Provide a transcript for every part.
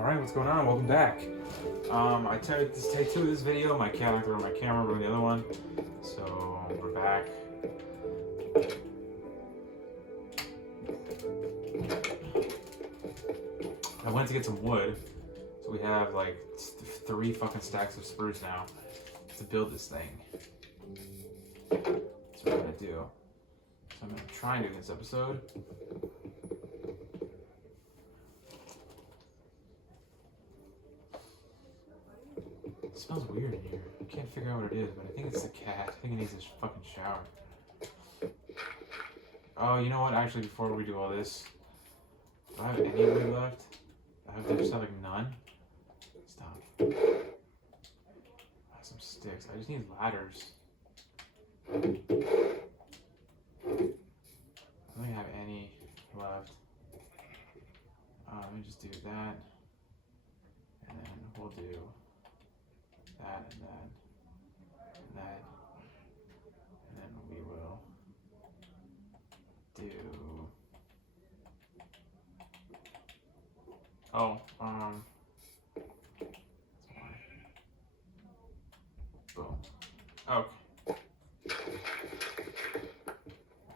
Alright, what's going on? Welcome back. I tried to take 2 of this video. My cat knocked over my camera, ruined the other one. So, we're back. I went to get some wood. So we have like 3 fucking stacks of spruce now to build this thing. That's what I'm gonna do. So I'm gonna try and do this episode. It smells weird in here. I can't figure out what it is, but I think it's the cat. I think it needs a fucking shower. Oh, you know what? Actually, before we do all this, do I have any wood left? I just have like none. Stop. I have some sticks. I just need ladders. I don't think I have any left. Let me just do that. And then we'll do that and that and that. And then we will do... Oh, boom. Okay. I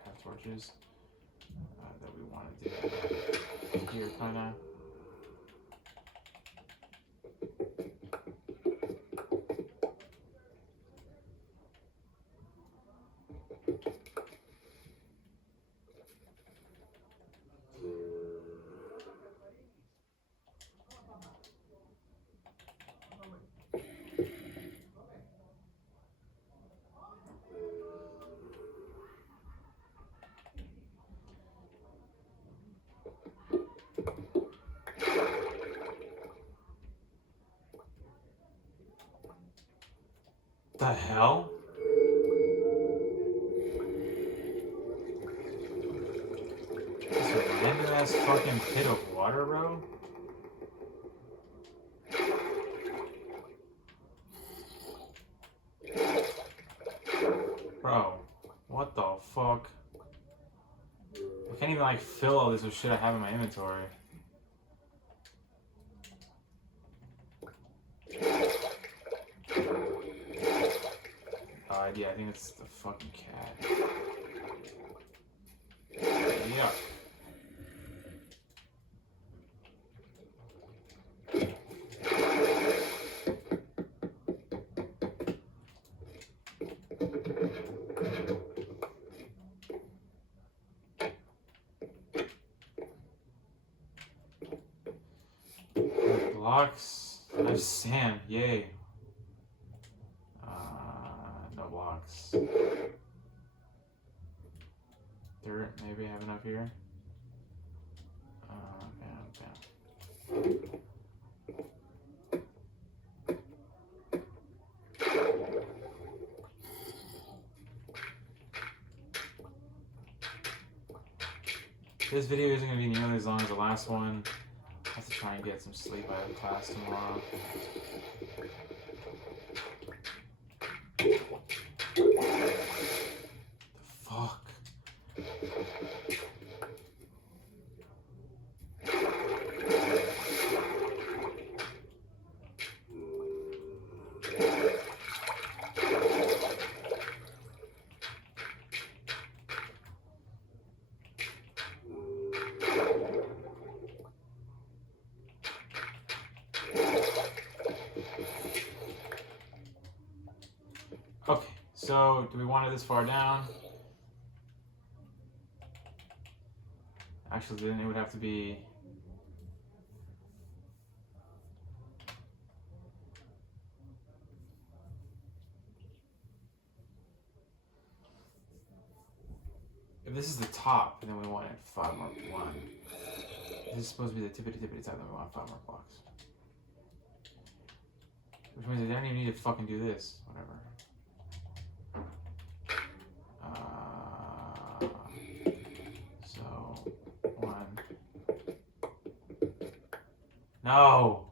have torches that we want to do here, kind of. The hell? This random ass fucking pit of water, bro? Bro, what the fuck? I can't even like fill all this with shit I have in my inventory. Yeah, I think it's the fucking cat. Yeah. Blocks. I have sand. Yay. No blocks. Dirt. Maybe I have enough here. Okay. This video isn't going to be nearly as long as the last one. I have to try and get some sleep. I have class tomorrow. The fuck? Okay, so do we want it this far down? Actually, then it would have to be... If this is the top, then we want it 5 more. 1. This is supposed to be the tippity top, then we want 5 more blocks. Which means I don't even need to fucking do this. Whatever. So 1. No.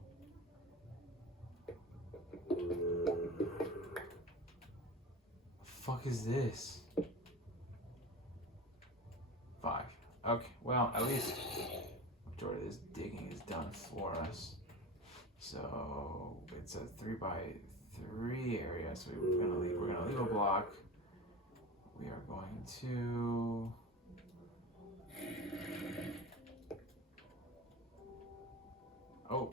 The fuck is this? 5. Okay. Well, at least majority of this digging is done for us. So it's a 3x3 area. So we're gonna leave a block. We are going to oh.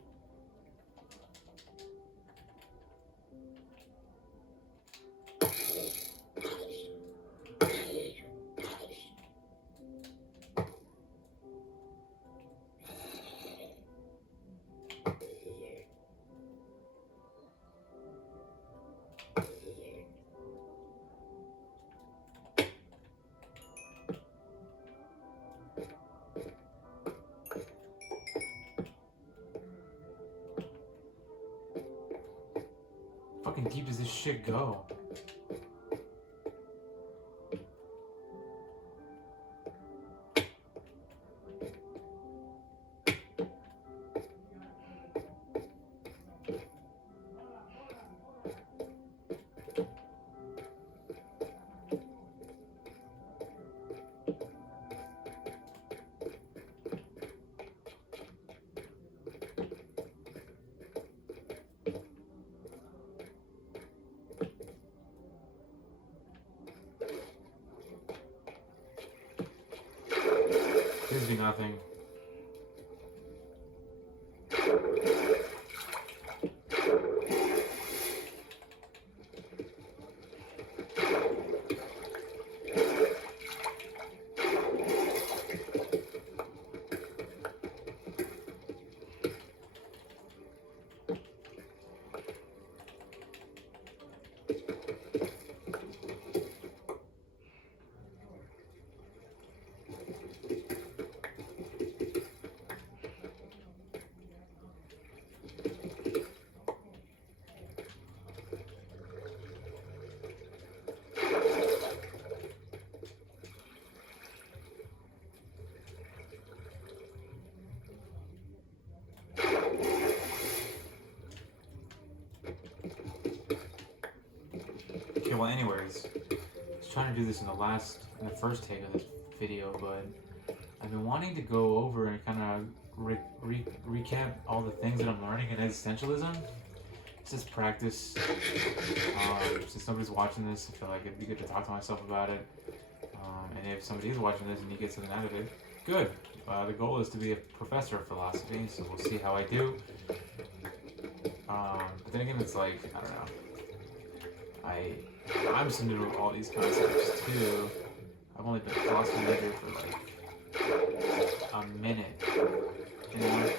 Fucking deep does this shit go? Gives me nothing. Okay, well anyways, I was trying to do this in the first take of this video, but I've been wanting to go over and kind of recap all the things that I'm learning in existentialism. It's just practice. Since nobody's watching this, I feel like it'd be good to talk to myself about it. And if somebody is watching this and you get something out of it, good. The goal is to be a professor of philosophy, so we'll see how I do. But then again, it's like, I don't know. I'm just new to all these concepts too. I've only been a philosophy major for like a minute, you know?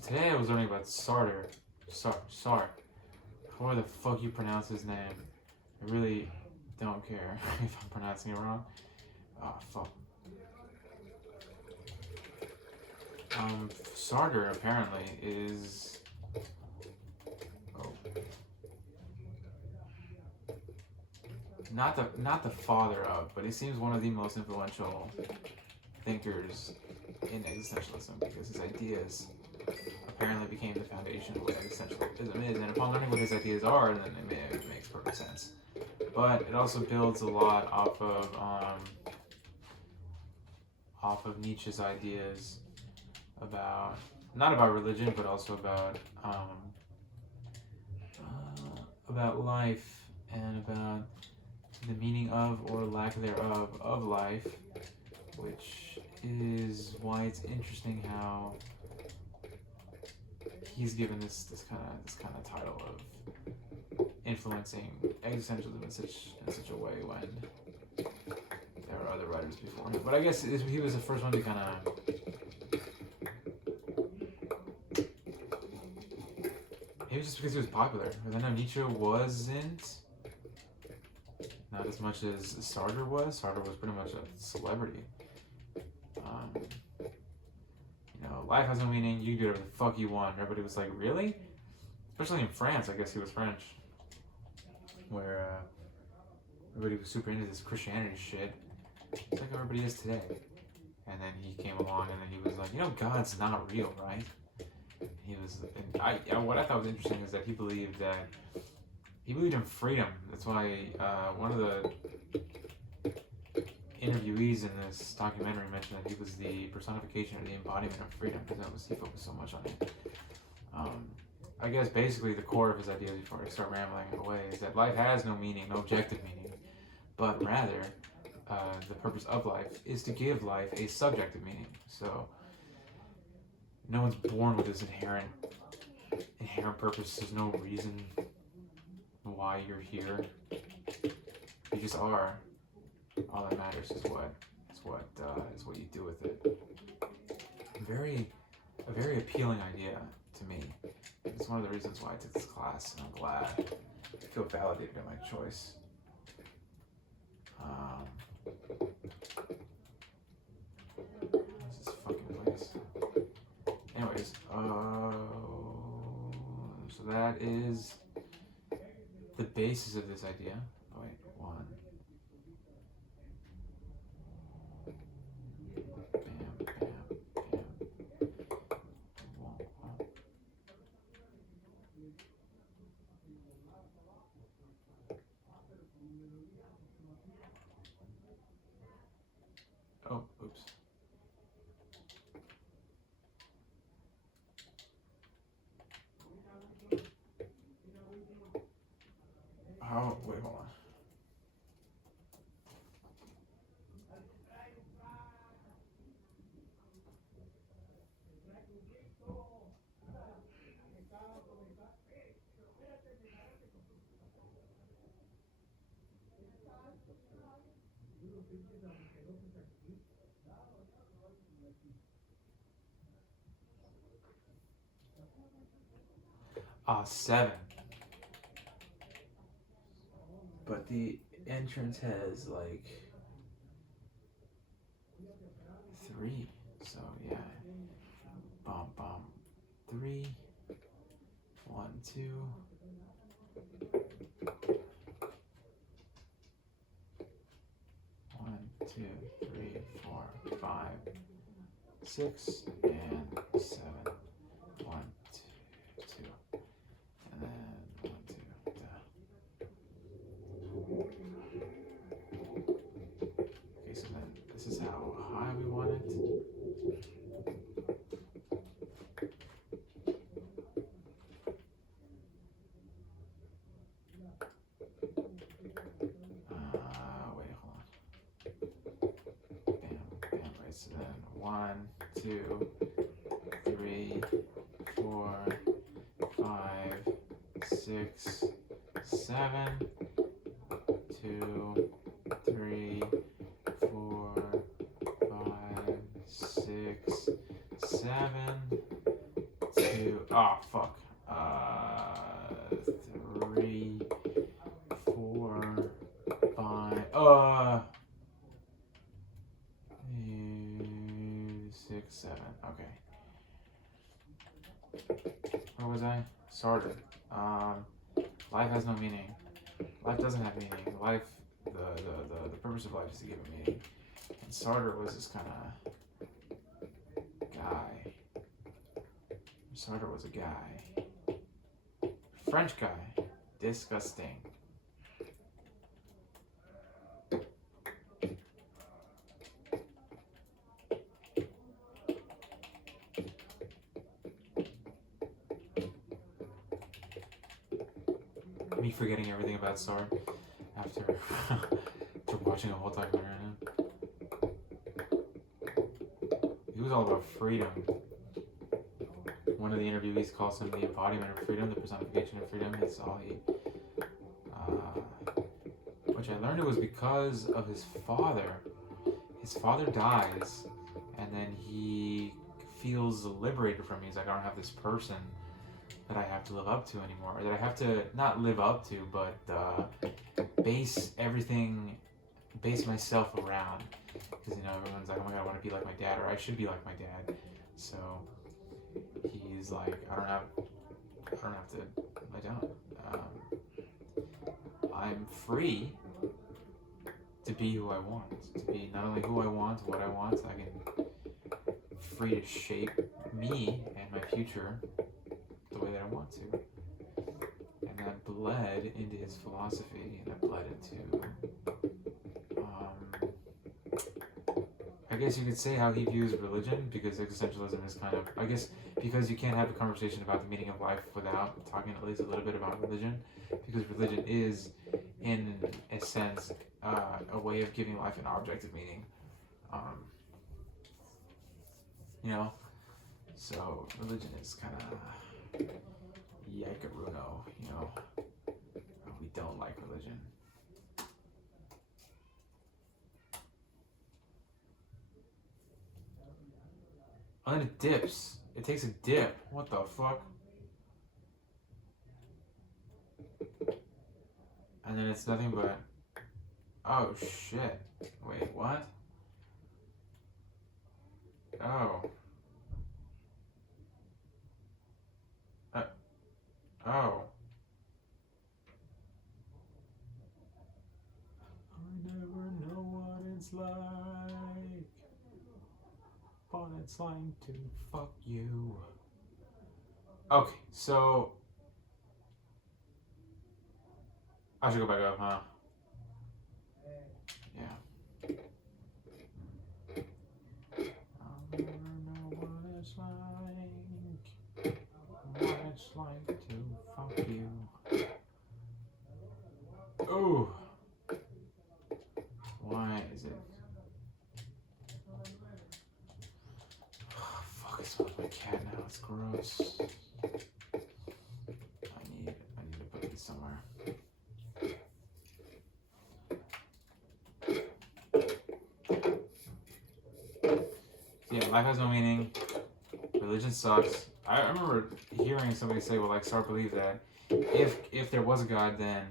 Today I was learning about Sartre. Sartre. However the fuck you pronounce his name. I really don't care if I'm pronouncing it wrong. Oh, fuck. Sartre apparently is... Oh. Not the father of, but he seems one of the most influential thinkers in existentialism because his ideas apparently became the foundation of what existentialism is, and upon learning what his ideas are, then it makes perfect sense. But it also builds a lot off of Nietzsche's ideas not about religion, but also about life and about the meaning of or lack thereof of life, which is why it's interesting how he's given this kind of title of influencing existentialism in such a way when there are other writers before him. But I guess he was the first one to kind of maybe just because he was popular. Because I know Nietzsche wasn't, not as much as Sartre was. Sartre was pretty much a celebrity. Life has no meaning, you can do whatever the fuck you want. Everybody was like, really? Especially in France, I guess he was French. Where everybody was super into this Christianity shit. It's like everybody is today. And then he came along and then he was like, you know, God's not real, right? He was, and what I thought was interesting is that he believed in freedom. That's why one of the interviewees in this documentary mentioned that he was the personification or the embodiment of freedom, because he focused so much on it. I guess basically the core of his ideas, before I start rambling away, is that life has no meaning, no objective meaning, but rather the purpose of life is to give life a subjective meaning. So no one's born with this inherent purpose. There's no reason why you're here. You just are. All that matters is what you do with it. A very appealing idea to me. It's one of the reasons why I took this class, and I'm glad. I feel validated in my choice. What's this fucking place? Anyways, so that is the basis of this idea. Oh, wait, one. Bam, bam, bam. Oh, oops. Oh, wait, hold on. Seven. But the entrance has like 3. So yeah. Bum bum. 3. 1, 2. 1, 2, 3, 4, 5, 6, and 7. 1, 2, 2. And then 1, 2. Okay, so then this is how high we want it. Wait, hold on. Bam, bam, right, so then 1, 2, 3, 4, 5, 6, 7, 2, 3, 4, 5, 6, 7, 2. Oh, fuck. 3, 4, 5. 6, 7. Okay. Where was I? Sartre. Life has no meaning. Life doesn't have meaning. Life, the purpose of life is to give it meaning. And Sartre was this kind of guy. Sartre was a guy. French guy. Disgusting. Me forgetting everything about Sartre after watching a whole documentary on him. He was all about freedom. One of the interviewees calls him the embodiment of freedom, the personification of freedom. That's all he... which I learned it was because of his father. His father dies, and then he feels liberated from me. He's like, I don't have this person that I have to live up to anymore, or that I have to not live up to, but base myself around. Because, you know, everyone's like, oh my god, I want to be like my dad, or I should be like my dad. So he's like, I don't have to, I don't. I'm free, to be who I want, to be not only who I want, what I want. I can free to shape me and my future the way that I want to. And that bled into his philosophy, and that bled into, I guess you could say how he views religion, because existentialism is kind of, I guess, because you can't have a conversation about the meaning of life without talking at least a little bit about religion, because religion is, in a sense, a way of giving life an objective meaning. You know? So, religion is kind of yikaruno, you know? We don't like religion. And then it dips. It takes a dip. What the fuck? And then it's nothing but... Oh, shit. Wait, what? Oh. Oh. I never know what it's like, but it's like to fuck you. Okay, so... I should go back up, huh? Yeah. I'll never know what it's like, what it's like to fuck you. Ooh. Why is it? Oh, fuck, it smells like cat now. It's gross. I need to put this somewhere. Yeah, life has no meaning. Religion sucks. I remember hearing somebody say, well, like Sartre believed that if there was a God, then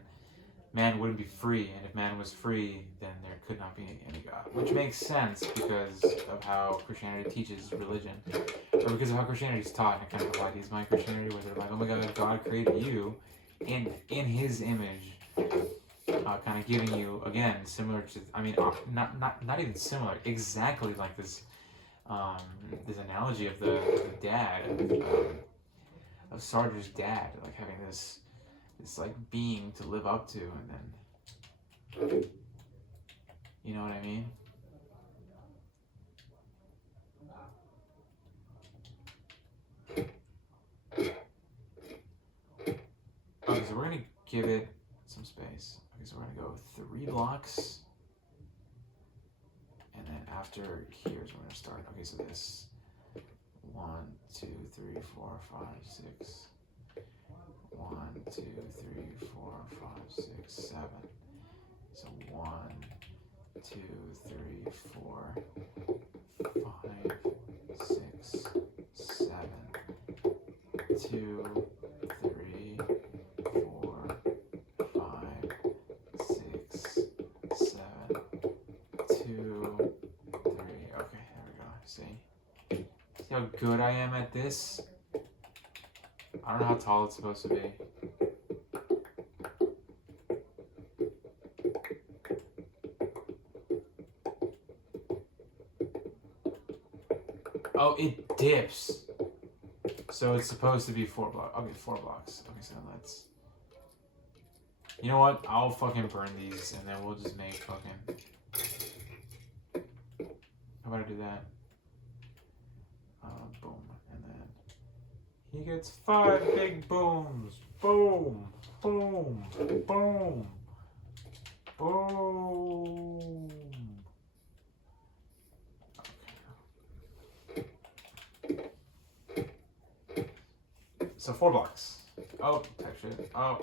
man wouldn't be free, and if man was free, then there could not be any God. Which makes sense because of how Christianity teaches religion, or because of how Christianity is taught, and kind of applied to my Christianity, where they're like, oh my God, God created you in His image, kind of giving you, again, similar to, I mean, not even similar, exactly like this, this analogy of the dad, of Sartre's dad, like having this like being to live up to, and then, you know what I mean? Okay, so we're gonna give it some space. Okay, so we're gonna go 3 blocks, and then after here's where we're gonna start. Okay, so this 1, 2, 3, 4, 5, 6. 1, 2, 3, 4, 5, 6, 7. So 1, 2, 3, 4, 5, 6, 7. 2, 3, 4, 5, 6, 7. 2, 3. Okay, there we go. See how good I am at this? I don't know how tall it's supposed to be. Oh, it dips. So it's supposed to be 4 blocks. Okay, 4 blocks. Okay, so let's... You know what? I'll fucking burn these, and then we'll just make fucking... How about I do that? Boom. And then... He gets 5 big booms. Boom. Boom. Boom. Boom. So 4 blocks. Oh, type shit. Oh.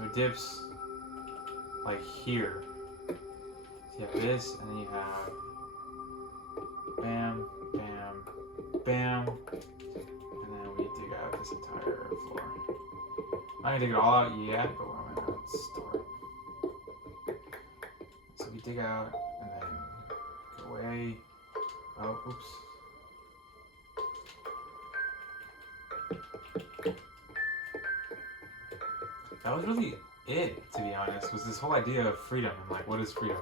So it dips like here. So you have this, and then you have bam, bam, bam, I'm gonna dig it all out yet, but where am I gonna start? So we dig out and then go away. Oh, oops. That was really it, to be honest, was this whole idea of freedom and like what is freedom.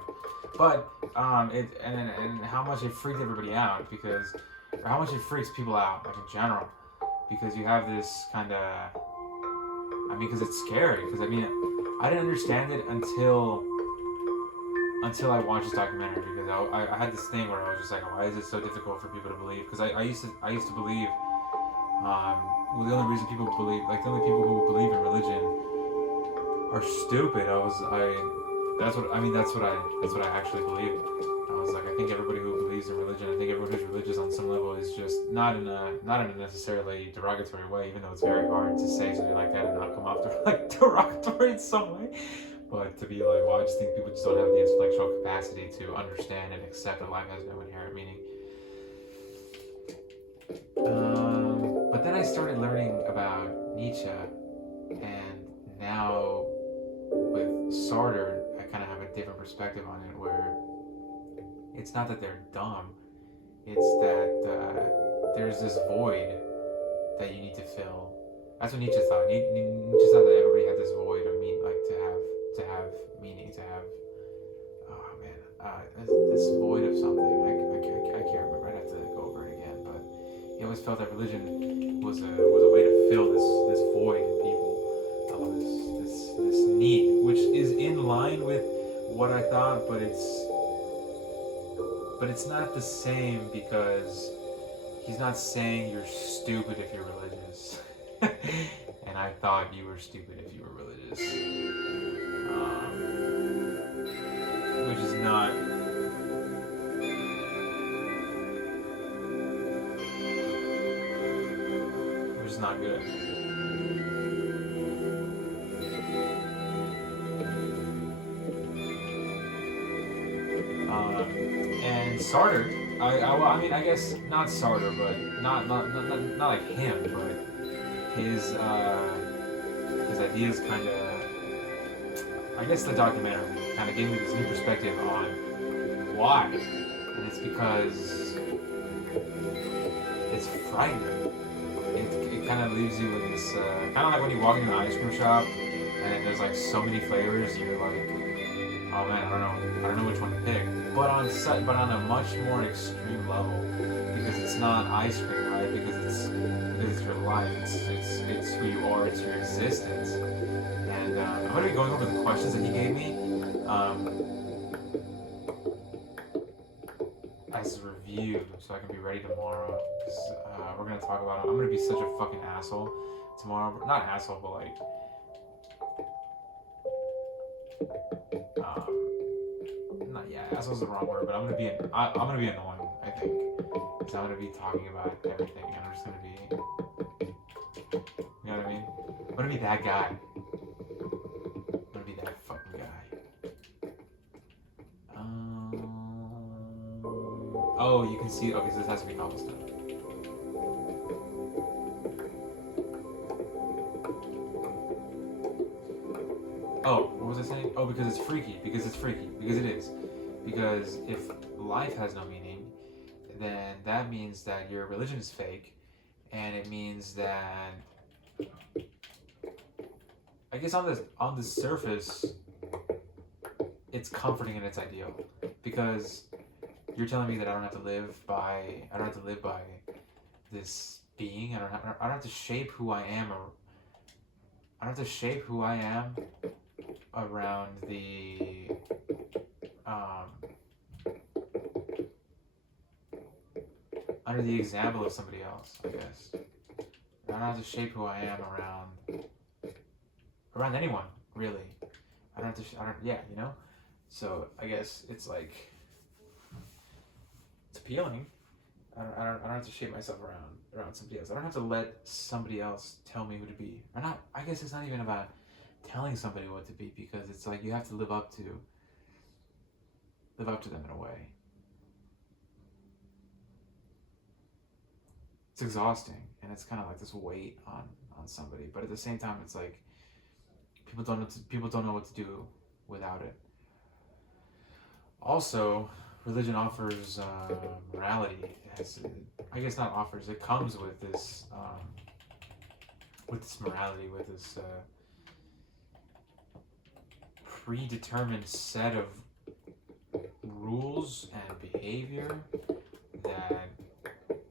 But and how much it freaked everybody out because, or how much it freaks people out like in general, because you have this kind of, I mean, because it's scary. Because I mean, I didn't understand it until I watched this documentary, because I had this thing where I was just like, why is it so difficult for people to believe? Because I used to believe, well, the only reason people believe, like the only people who believe in religion are stupid. That's what I actually believe. I was like, I think everybody who believes in religion, I think everyone who's religious on some level is just not in a necessarily derogatory way, even though it's very hard to say something like that and not come off like derogatory in some way. But to be like, well, I just think people just don't have the intellectual capacity to understand and accept that life has no inherent meaning. But then I started learning about Nietzsche, and now with Sartre, I kind of have a different perspective on it, where it's not that they're dumb, it's that there's this void that you need to fill. That's what Nietzsche thought. Nietzsche thought that everybody had this void of meaning, like to have meaning, to have, oh man, this void of something. I can't remember. I'd have to go over it again. But he always felt that religion was a way to fill this void in people, this need, which is in line with what I thought, but it's not the same, because he's not saying you're stupid if you're religious. And I thought you were stupid if you were religious. Which is not. Which is not good. And Sartre, I mean, I guess not Sartre, but not like him, but his ideas kind of, I guess the documentary kind of gave me this new perspective on why, and it's because it's frightening. It kind of leaves you in this, kind of like when you walk into an ice cream shop and there's like so many flavors, you're like, oh man, I don't know which one to pick. But on a much more extreme level, because it's not ice cream, right? Because it's your life. It's who you are. It's your existence. And I'm gonna be going over the questions that he gave me as a review, so I can be ready tomorrow. Because we're gonna talk about it. I'm gonna be such a fucking asshole tomorrow. Not asshole, but like. Asshole's the wrong word, but I'm gonna be annoying, I think, because I'm gonna be talking about everything, and I'm just gonna be, you know what I mean? I'm gonna be that guy. I'm gonna be that fucking guy. Oh, you can see. Okay, so this has to be cobblestone. Oh, what was I saying? Oh, because it's freaky. Because it is. Because if life has no meaning, then that means that your religion is fake, and it means that, I guess on the surface, it's comforting and it's ideal, because you're telling me that I don't have to live by this being. I don't have to shape who I am, or I don't have to shape who I am around the under the example of somebody else, I guess. I don't have to shape who I am around anyone, really. I don't have to. Yeah, you know. So I guess it's like, it's appealing. I don't have to shape myself around somebody else. I don't have to let somebody else tell me who to be. Or not. I guess it's not even about telling somebody what to be, because it's like you have to live up to them in a way. It's exhausting, and it's kind of like this weight on somebody, but at the same time, it's like people don't know what to do without it. Also, religion offers morality. I guess not offers. It comes with this morality, with this predetermined set of rules and behavior that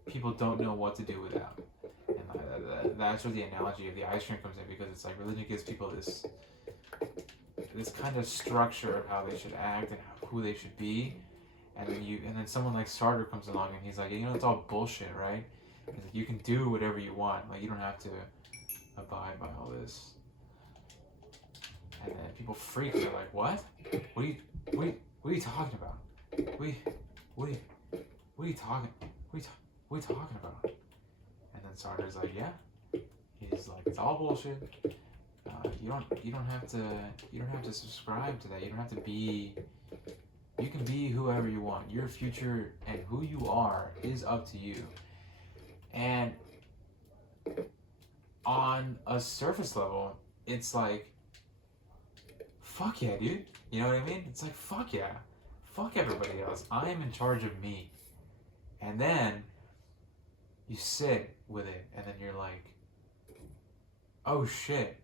people don't know what to do without. And that's where the analogy of the ice cream comes in, because it's like religion gives people this kind of structure of how they should act and who they should be, and then someone like Sartre comes along and he's like, it's all bullshit, right? He's like, you can do whatever you want, like you don't have to abide by all this. And then people freak. They're like, "What? What are you talking about? What are you talking about?" And then Sartre's like, "Yeah." He's like, "It's all bullshit. You don't have to subscribe to that. You don't have to be. You can be whoever you want. Your future and who you are is up to you." And on a surface level, it's like, fuck yeah, dude. You know what I mean? It's like, fuck yeah. Fuck everybody else. I am in charge of me. And then you sit with it, and then you're like, oh shit,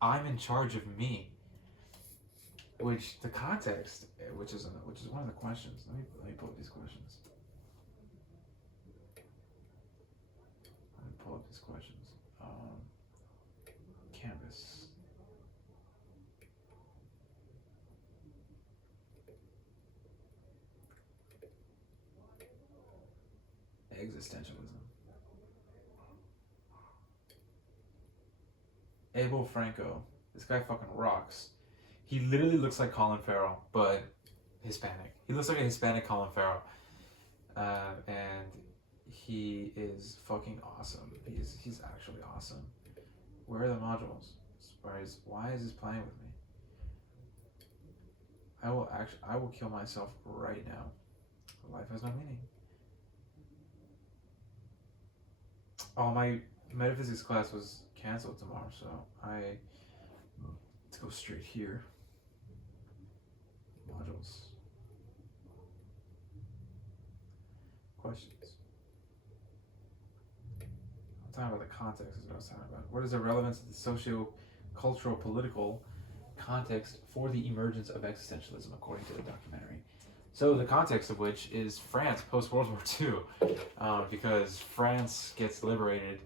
I'm in charge of me. Which the context, which is one of the questions. Let me pull up these questions. Canvas. Existentialism. Abel Franco. This guy fucking rocks. He literally looks like Colin Farrell, but Hispanic. He looks like a Hispanic Colin Farrell. And he is fucking awesome. He's actually awesome. Where are the modules? Why is this playing with me? I will kill myself right now. Life has no meaning. Oh, my metaphysics class was canceled tomorrow, so let's go straight here. Modules. Questions. I'm talking about the context is what I was talking about. What is the relevance of the socio-cultural political context for the emergence of existentialism, according to the documentary? So the context of which is France post-World War II, because France gets liberated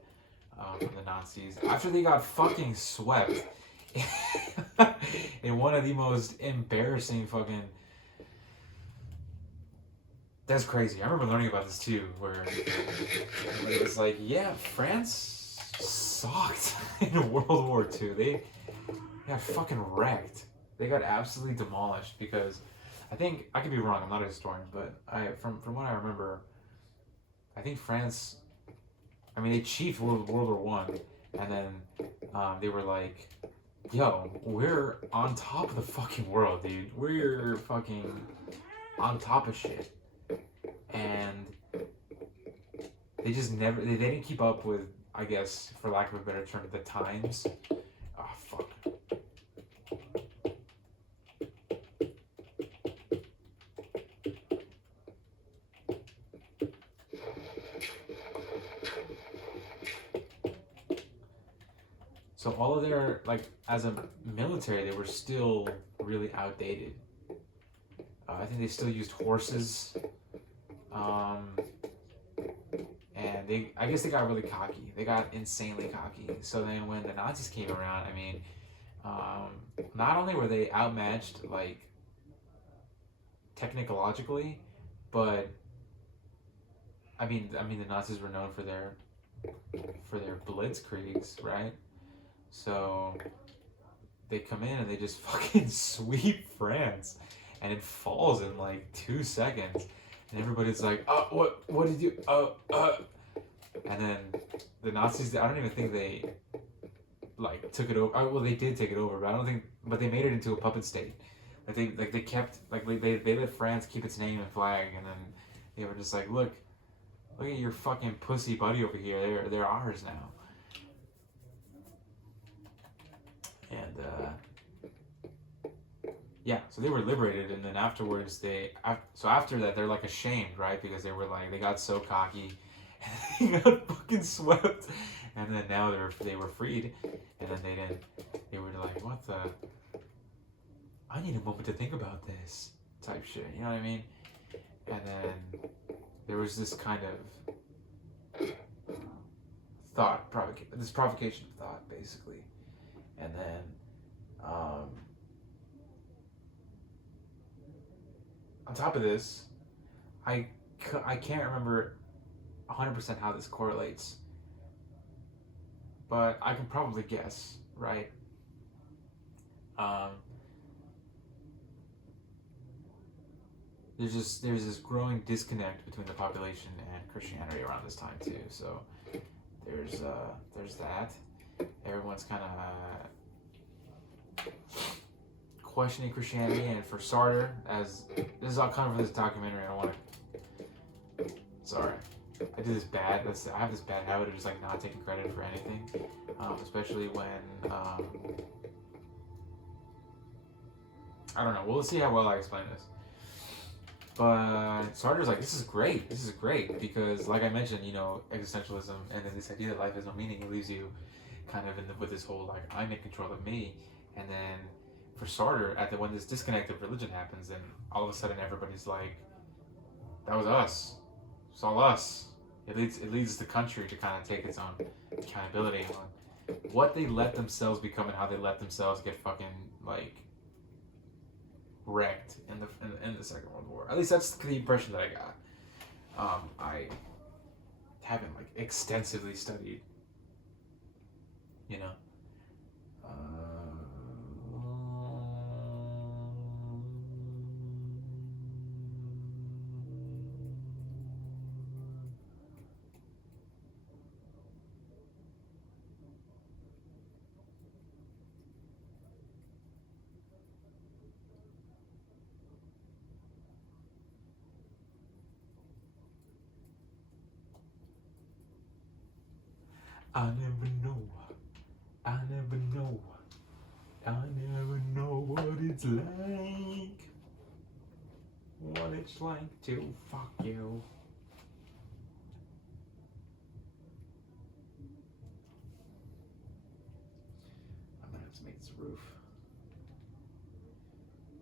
from the Nazis after they got fucking swept in one of the most embarrassing fucking... That's crazy. I remember learning about this too, where it was like, yeah, France sucked in World War II. They got fucking wrecked. They got absolutely demolished because... I think, I could be wrong, I'm not a historian, but from what I remember, I think France, they chiefed World War One, and then they were like, yo, we're on top of the fucking world, dude. We're fucking on top of shit. And they just never, they didn't keep up with, I guess, for lack of a better term, the times. Oh, fuck. So all of their, as a military, they were still really outdated. I think they still used horses. And I guess they got really cocky. They got insanely cocky. So then when the Nazis came around, not only were they outmatched, technologically, but, the Nazis were known for their blitzkriegs, right? So they come in and they just fucking sweep France, and it falls in 2 seconds, and everybody's like, what did you, and then the Nazis, I don't even think they took it over. Well, they did take it over, but they made it into a puppet state. They kept, they let France keep its name and flag, and then they were just like, look at your fucking pussy buddy over here, they're ours now. And yeah, so they were liberated, and then afterwards so after that they're like ashamed, right? Because they were like they got so cocky, and they got fucking swept, and then now they were freed, and then they were like, what the? I need a moment to think about this type shit. You know what I mean? And then there was this kind of this provocation of thought, basically, and then. On top of this, I can't remember 100% how this correlates, but I can probably guess, right? There's this growing disconnect between the population and Christianity around this time too. So there's that. Everyone's kind of questioning Christianity, and for Sartre, as this is all coming from this documentary, I don't want to. Sorry, I do this bad. I have this bad habit of just like not taking credit for anything, especially when I don't know. We'll see how well I explain this. But Sartre's like, this is great. This is great because, like I mentioned, you know, existentialism and then this idea that life has no meaning, it leaves you kind of with this whole like I'm in control of me, and then. For Sartre, when this disconnect of religion happens, then all of a sudden everybody's like, "That was us. It's all us." It leads the country to kind of take its own accountability on what they let themselves become and how they let themselves get fucking like wrecked in the Second World War. At least that's the impression that I got. I haven't like extensively studied, you know. I never know. I never know. I never know what it's like. What it's like to fuck you. I'm gonna have to make this roof.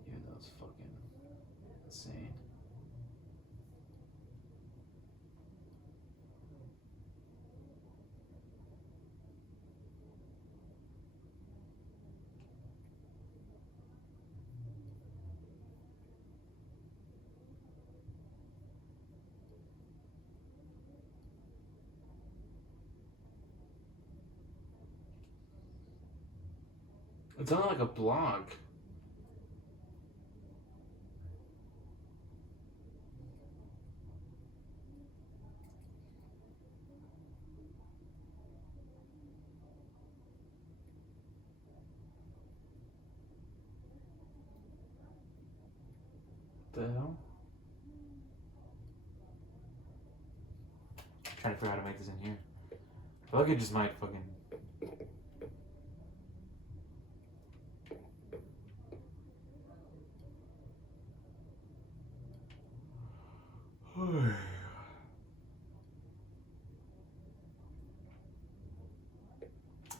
Even though it's fucking insane. It's not like a blog. What the hell? I'm trying to figure out how to make this in here. I feel like it just might fucking.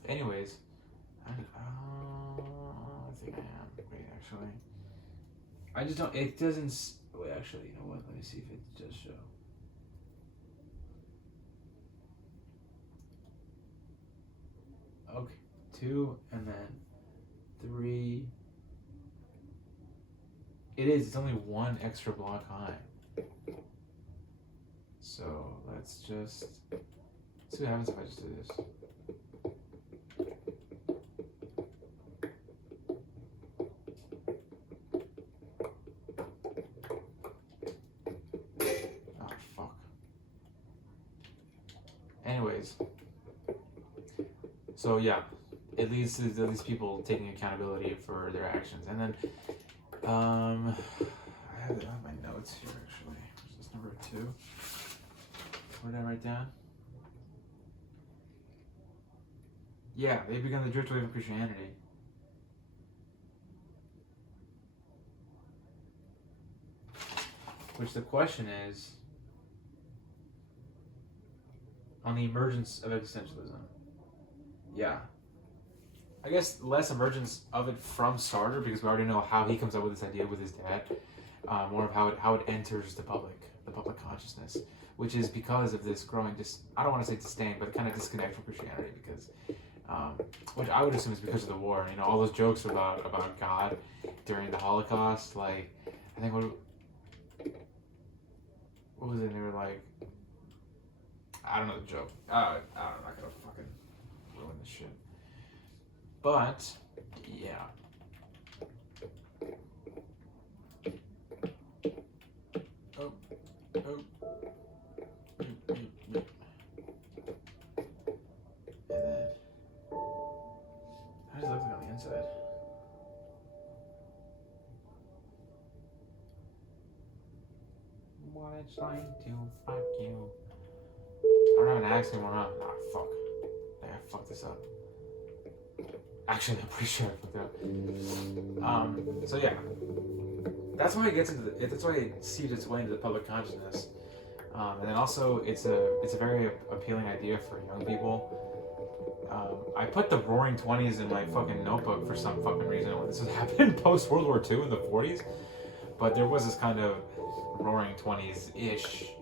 Anyways, I think I am. Wait, actually, I just don't. It doesn't. Wait, actually, you know what? Let me see if it does show. Okay, 2 and then 3. It is. It's only 1 extra block high. So let's just see what happens if I just do this. Oh fuck. Anyways, so yeah, it leads to these people taking accountability for their actions, and then I have it on my notes here actually. Is this number 2? What did I write down? Yeah, they began to drift away from Christianity. Which the question is on the emergence of existentialism. Yeah. I guess less emergence of it from Sartre, because we already know how he comes up with this idea with his dad. More of how it enters the public consciousness, which is because of this growing I don't want to say disdain, but kind of disconnect from Christianity, because which I would assume is because of the war. You know, all those jokes about God during the Holocaust. Like, I think what was it? They were like, I don't know the joke. I don't know. I'm not gonna fucking ruin this shit. But yeah. Oh. And then, how does it look like on the inside? What it's like to fuck you. I don't have an axe anymore, huh? Nah, fuck. I think I fucked this up. Actually, I'm pretty sure I fucked it up. So yeah. That's why it gets into that's why it seeps its way into the public consciousness. And then also, it's a very appealing idea for young people. I put the Roaring 20s in my fucking notebook for some fucking reason. This was happening post World War II in the 40s, but there was this kind of Roaring 20s-ish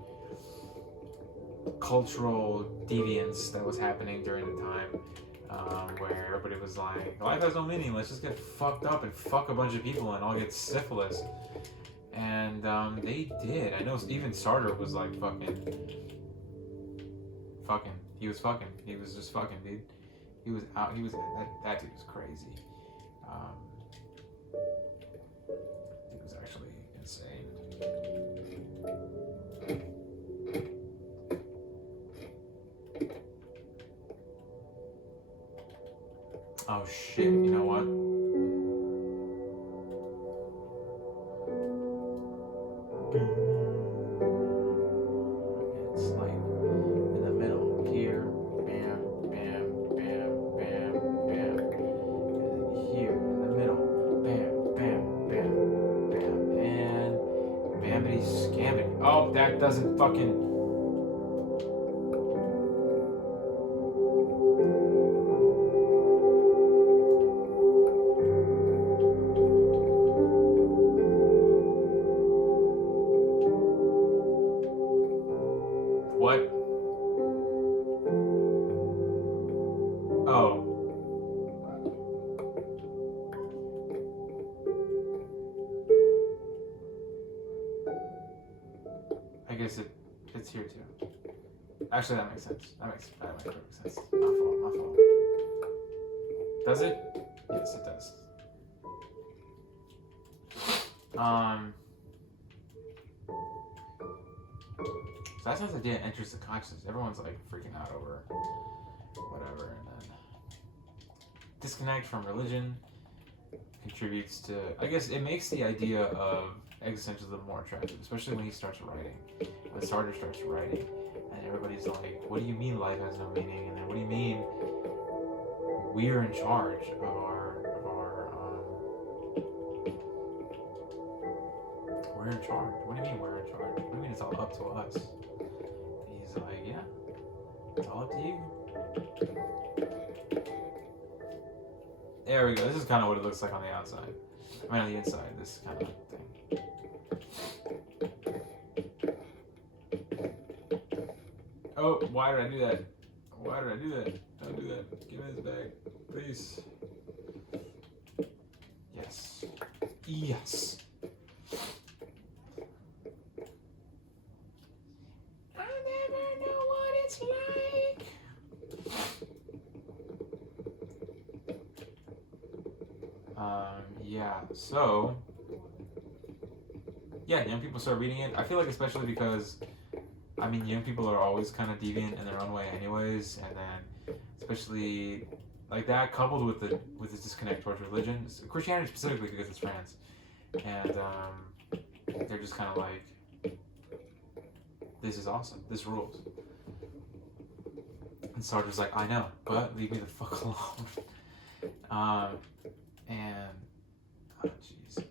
cultural deviance that was happening during the time, where everybody was like, life has no meaning, let's just get fucked up and fuck a bunch of people and all get syphilis. And they did. I know even Sartre was like fucking. He was fucking. He was just fucking, dude. He was out. He was that dude was crazy. He was actually insane. Oh shit! You know what? It's like in the middle here, bam, bam, bam, bam, bam, and then here in the middle, bam, bam, bam, bam, and bamity scammity. Oh, that doesn't fucking. What? Oh. I guess it's here too. Actually, that makes sense. That makes perfect sense. My fault. Does it? Yes, it does. So that's how the idea enters the consciousness. Everyone's like freaking out over whatever, and then disconnect from religion contributes to. I guess it makes the idea of existentialism more attractive, especially when he starts writing. When Sartre starts writing, and everybody's like, "What do you mean life has no meaning?" And then, "What do you mean we're in charge of our we're in charge? What do you mean we're in charge? What do you mean it's all up to us?" And he's like, "Yeah, it's all up to you." There we go. This is kind of what it looks like on the outside. I mean, on the inside, this kind of thing. Oh, why did I do that? Why did I do that? Don't do that. Give me this bag, please. Yes. Yes. I never know what it's like. Yeah, so yeah, young people start reading it. I feel like especially because I mean young people are always kind of deviant in their own way anyways, and then especially like that coupled with this disconnect towards religion, Christianity specifically because it's France, and they're just kind of like, this is awesome, this rules. And Sartre's like, I know, but leave me the fuck alone. And oh jeez.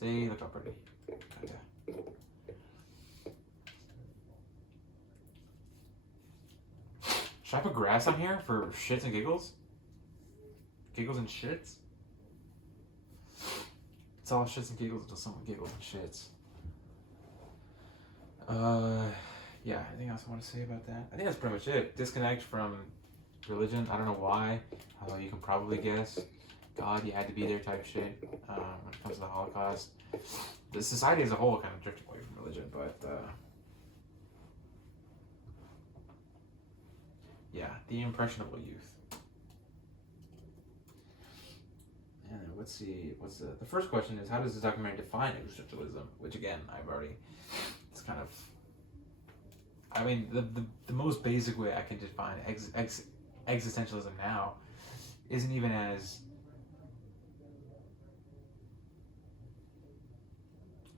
See, look how pretty. Kinda. Should I put grass on here for shits and giggles? Giggles and shits? It's all shits and giggles until someone giggles and shits. Yeah, anything else I want to say about that? I think that's pretty much it. Disconnect from religion. I don't know why, although you can probably guess. God, you had to be there type shit when it comes to the Holocaust. The society as a whole kind of drifted away from religion, but yeah, the impressionable youth. And then let's see, what's the first question is, how does the documentary define existentialism? Which again, I've already, it's kind of, I mean, the most basic way I can define existentialism now isn't even as,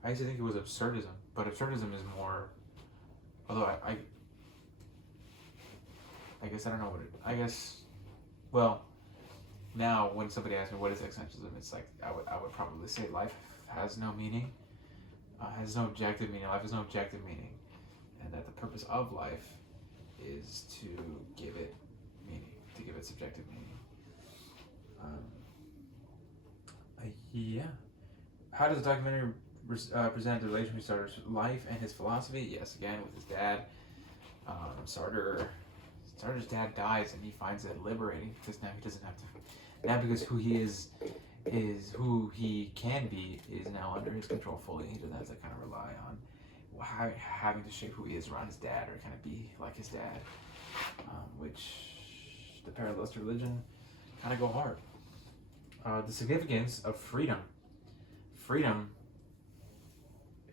I used to think it was absurdism, but absurdism is more, although I guess I don't know what it, I guess, well, now when somebody asks me what is existentialism, it's like, I would probably say life has no meaning, has no objective meaning, life has no objective meaning, and that the purpose of life is to give it meaning, to give it subjective meaning. Yeah. How does the documentary present the relation between Sartre's life and his philosophy? Yes, again, with his dad. Sartre's dad dies, and he finds it liberating because now he doesn't have to. Now, because who he is who he can be is now under his control fully. He doesn't have to kind of rely on having to shape who he is around his dad or kind of be like his dad, which the parallels to religion kind of go hard. The significance of freedom. Freedom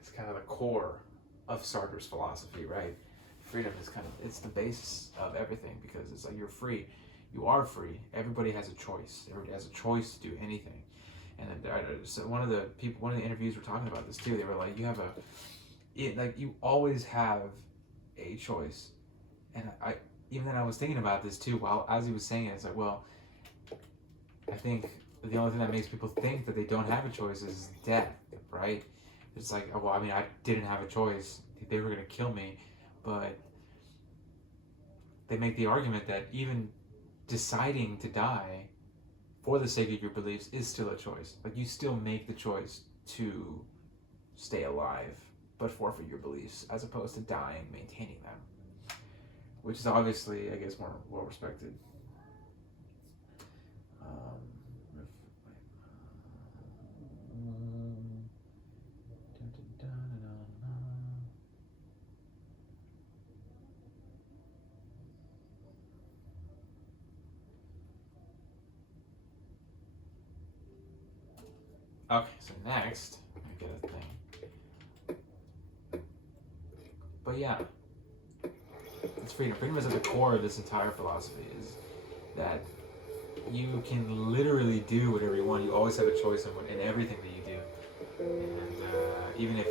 is kind of the core of Sartre's philosophy, right? Freedom is kind of, it's the basis of everything because it's like you're free. You are free. Everybody has a choice. Everybody has a choice to do anything. And so one of the interviews were talking about this too. They were like, you always have a choice. And even then I was thinking about this too while as he was saying it. It's like, well, I think the only thing that makes people think that they don't have a choice is death, right? It's like, well, I mean, I didn't have a choice. They were going to kill me. But they make the argument that even deciding to die for the sake of your beliefs is still a choice. Like, you still make the choice to stay alive, but forfeit your beliefs, as opposed to dying, maintaining them. Which is obviously, I guess, more well respected. Okay, so next, let me get a thing. But yeah, it's freedom. Freedom is at the core of this entire philosophy, is that you can literally do whatever you want. You always have a choice in everything that you do. And even if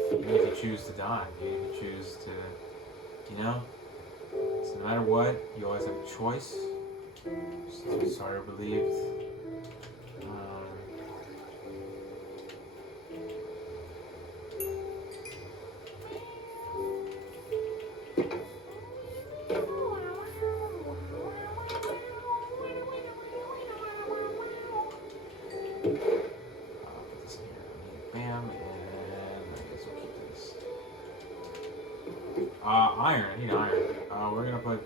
you choose to die, even if you choose to, so no matter what, you always have a choice. Sartre believed. Iron. I need iron. We're gonna put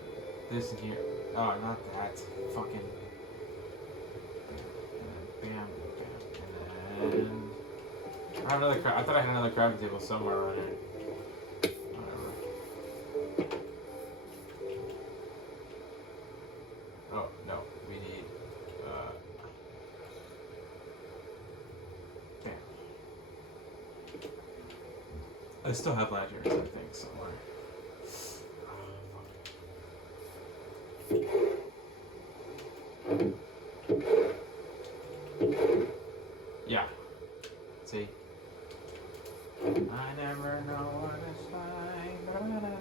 this in here. Oh, not that. Fucking. And then bam, bam, and then I have another. I thought I had another crafting table somewhere around here. Whatever. Oh no, we need. Bam. I still have lanterns, I think, somewhere. Yeah. See? I never know what it's like. I never know.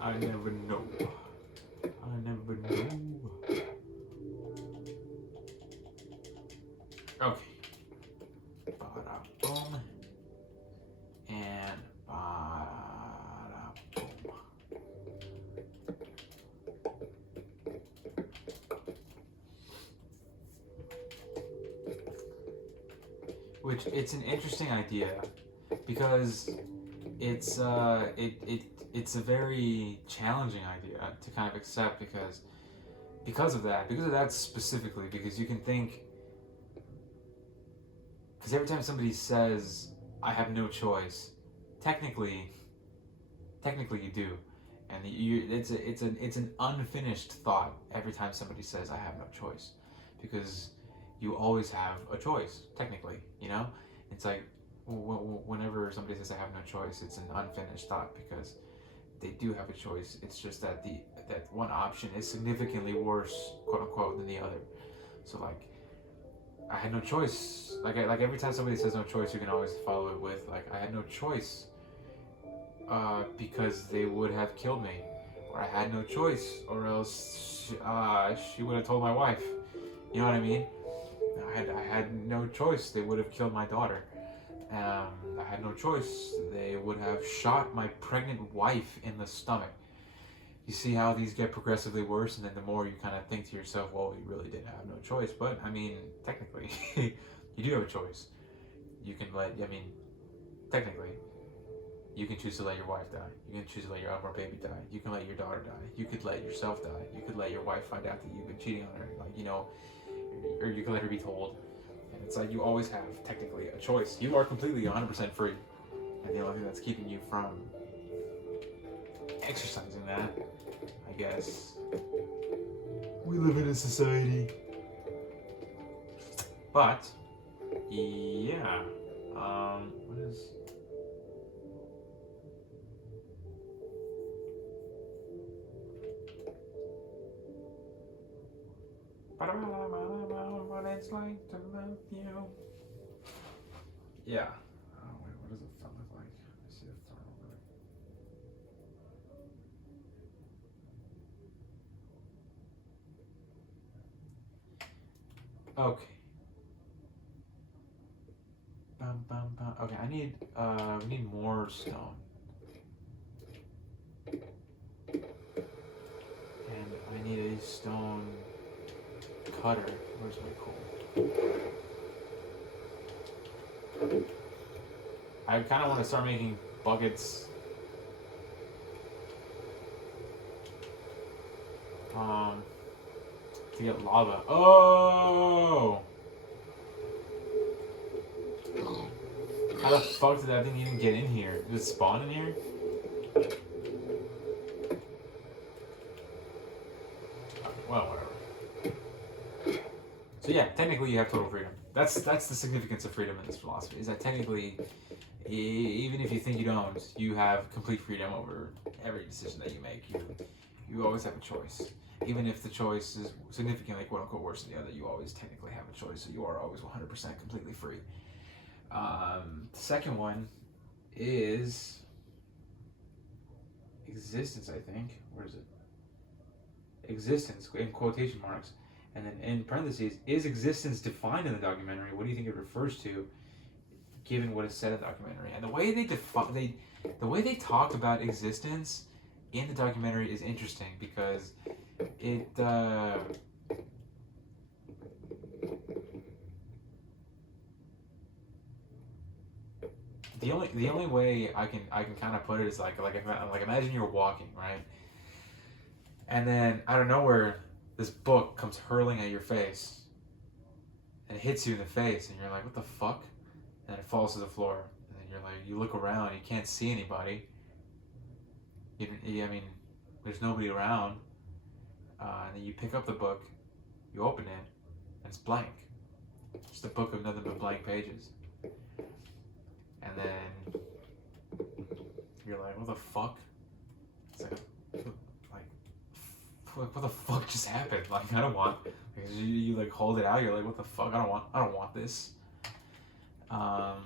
I never know. which it's an interesting idea because it's it's a very challenging idea to kind of accept because of that specifically, because you can think, because every time somebody says I have no choice, technically you do, and it's an unfinished thought every time somebody says I have no choice, because you always have a choice technically, you know. It's like whenever somebody says I have no choice, it's an unfinished thought because they do have a choice. It's just that that one option is significantly worse, quote unquote, than the other. So like, I had no choice. Like every time somebody says no choice, you can always follow it with like, I had no choice because they would have killed me, or I had no choice, or else she would have told my wife. You know what I mean? I had no choice. They would have killed my daughter. I had no choice. They would have shot my pregnant wife in the stomach. You see how these get progressively worse, and then the more you kind of think to yourself, well, you really did have no choice. But, I mean, technically, you do have a choice. You can technically, you can choose to let your wife die. You can choose to let your unborn baby die. You can let your daughter die. You could let yourself die. You could let your wife find out that you've been cheating on her, like, you know, or you can let her be told. And it's like you always have, technically, a choice. You are completely 100% free. And the only thing that's keeping you from exercising that, I guess. We live in a society. But, yeah. What is... What it's like to love you. Yeah. Oh, wait, what does the front look like? I see the front over there. Okay. Okay, we need more stone. And I need a stone cutter. Where's my coal? I kind of want to start making buckets. To get lava. Oh! How the fuck did that thing even get in here? Did it spawn in here? Well, whatever. So yeah, technically you have total freedom. That's the significance of freedom in this philosophy, is that technically, even if you think you don't, you have complete freedom over every decision that you make. You always have a choice. Even if the choice is significantly, quote unquote, worse than the other, you always technically have a choice, so you are always 100% completely free. The second one is existence, I think. Where is it? Existence, in quotation marks. And then in parentheses, is existence defined in the documentary? What do you think it refers to, given what is said in the documentary? And the way the way they talk about existence in the documentary is interesting because it the only way I can kind of put it is like imagine you're walking, right, and then out of nowhere this book comes hurling at your face and it hits you in the face and you're like, what the fuck? And it falls to the floor, and then you're like, you look around, you can't see anybody. I mean, there's nobody around. And then you pick up the book, you open it, and it's blank. Just a book of nothing but blank pages. And then you're like, what the fuck? It's like what the fuck just happened? Like, I don't want, because you like hold it out, you're like, what the fuck? I don't want this. But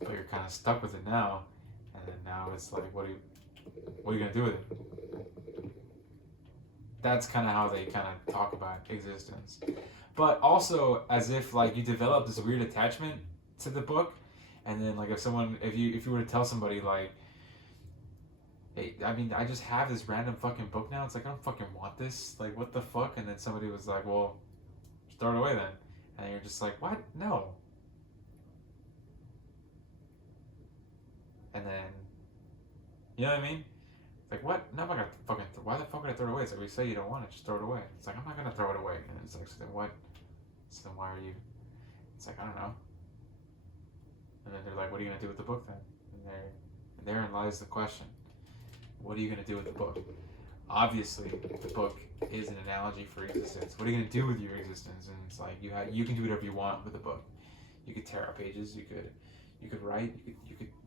you're kind of stuck with it now, and then now it's like, what are you gonna do with it? That's kind of how they kind of talk about existence, but also as if like you develop this weird attachment to the book, and then like if you were to tell somebody like, hey, I mean, I just have this random fucking book now, it's like, I don't fucking want this, like, what the fuck? And then somebody was like, well, just throw it away then, and you're just like, what? No, and then, you know what I mean? Like, what? No, I'm not gonna fucking. Why the fuck would I throw it away? It's like, we say you don't want it, just throw it away. It's like, I'm not gonna throw it away. And it's like, so then what? So then why are you? It's like, I don't know. And then they're like, what are you gonna do with the book then? And therein lies the question. What are you gonna do with the book? Obviously, the book is an analogy for existence. What are you gonna do with your existence? And it's like, you can do whatever you want with a book. You could tear out pages. You could write.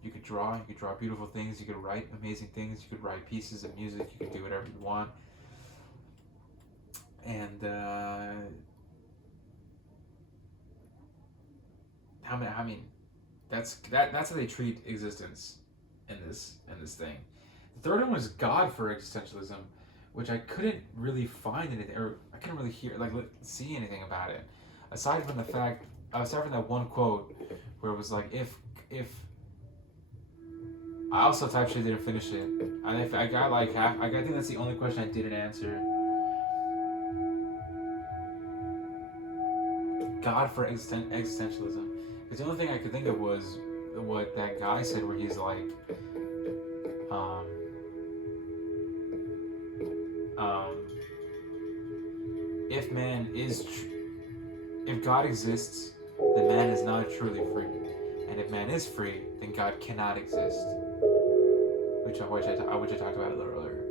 You could draw. You could draw beautiful things. You could write amazing things. You could write pieces of music. You could do whatever you want. And I mean, that's how they treat existence in this thing. The third one was God for existentialism, which I couldn't really find anything, or I couldn't really see anything about it, aside from that one quote where it was like, if I also typed shit, didn't finish it, and if I got like half, I think that's the only question I didn't answer. God for existentialism, because the only thing I could think of was what that guy said, where he's like, if God exists, then man is not truly free, and if man is free, then God cannot exist. Which I talked about a little earlier.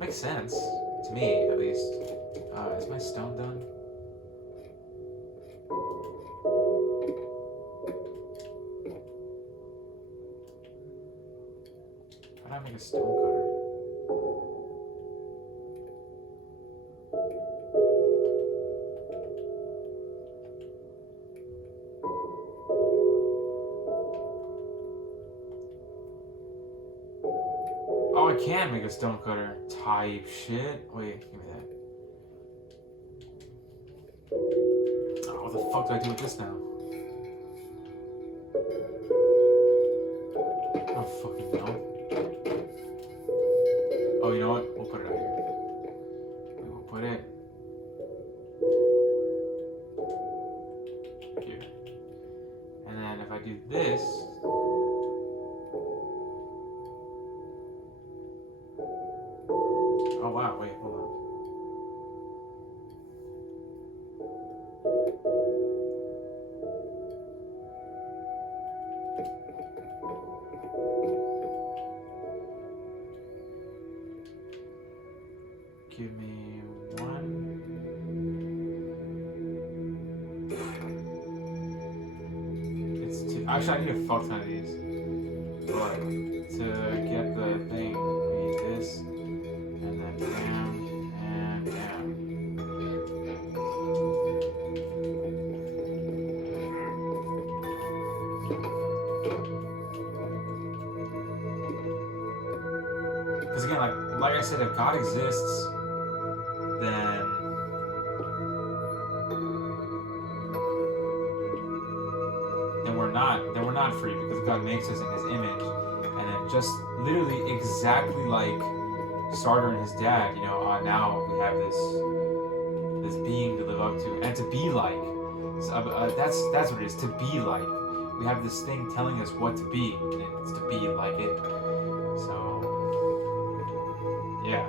Makes sense to me, at least. Is my stone done? How do I make a stone cutter? Oh, I can make a stone cutter type shit. Wait, give me that. Oh, what the fuck do I do with this now? I don't fucking know. Oh, you know what? We'll put it out here. We will put it here. And then if I do this, oh wow, wait, hold on. Give me one. It's two. Actually, I need a fuck ton of these. But to get the thing, we need this, and then bam, and bam. Because again, like I said, if God exists, then we're not free, because God makes us in His image, and then just literally exactly like Sartre and his dad, now we have this being to live up to and to be like. So, that's what it is, to be like. We have this thing telling us what to be, and it's to be like it. So yeah.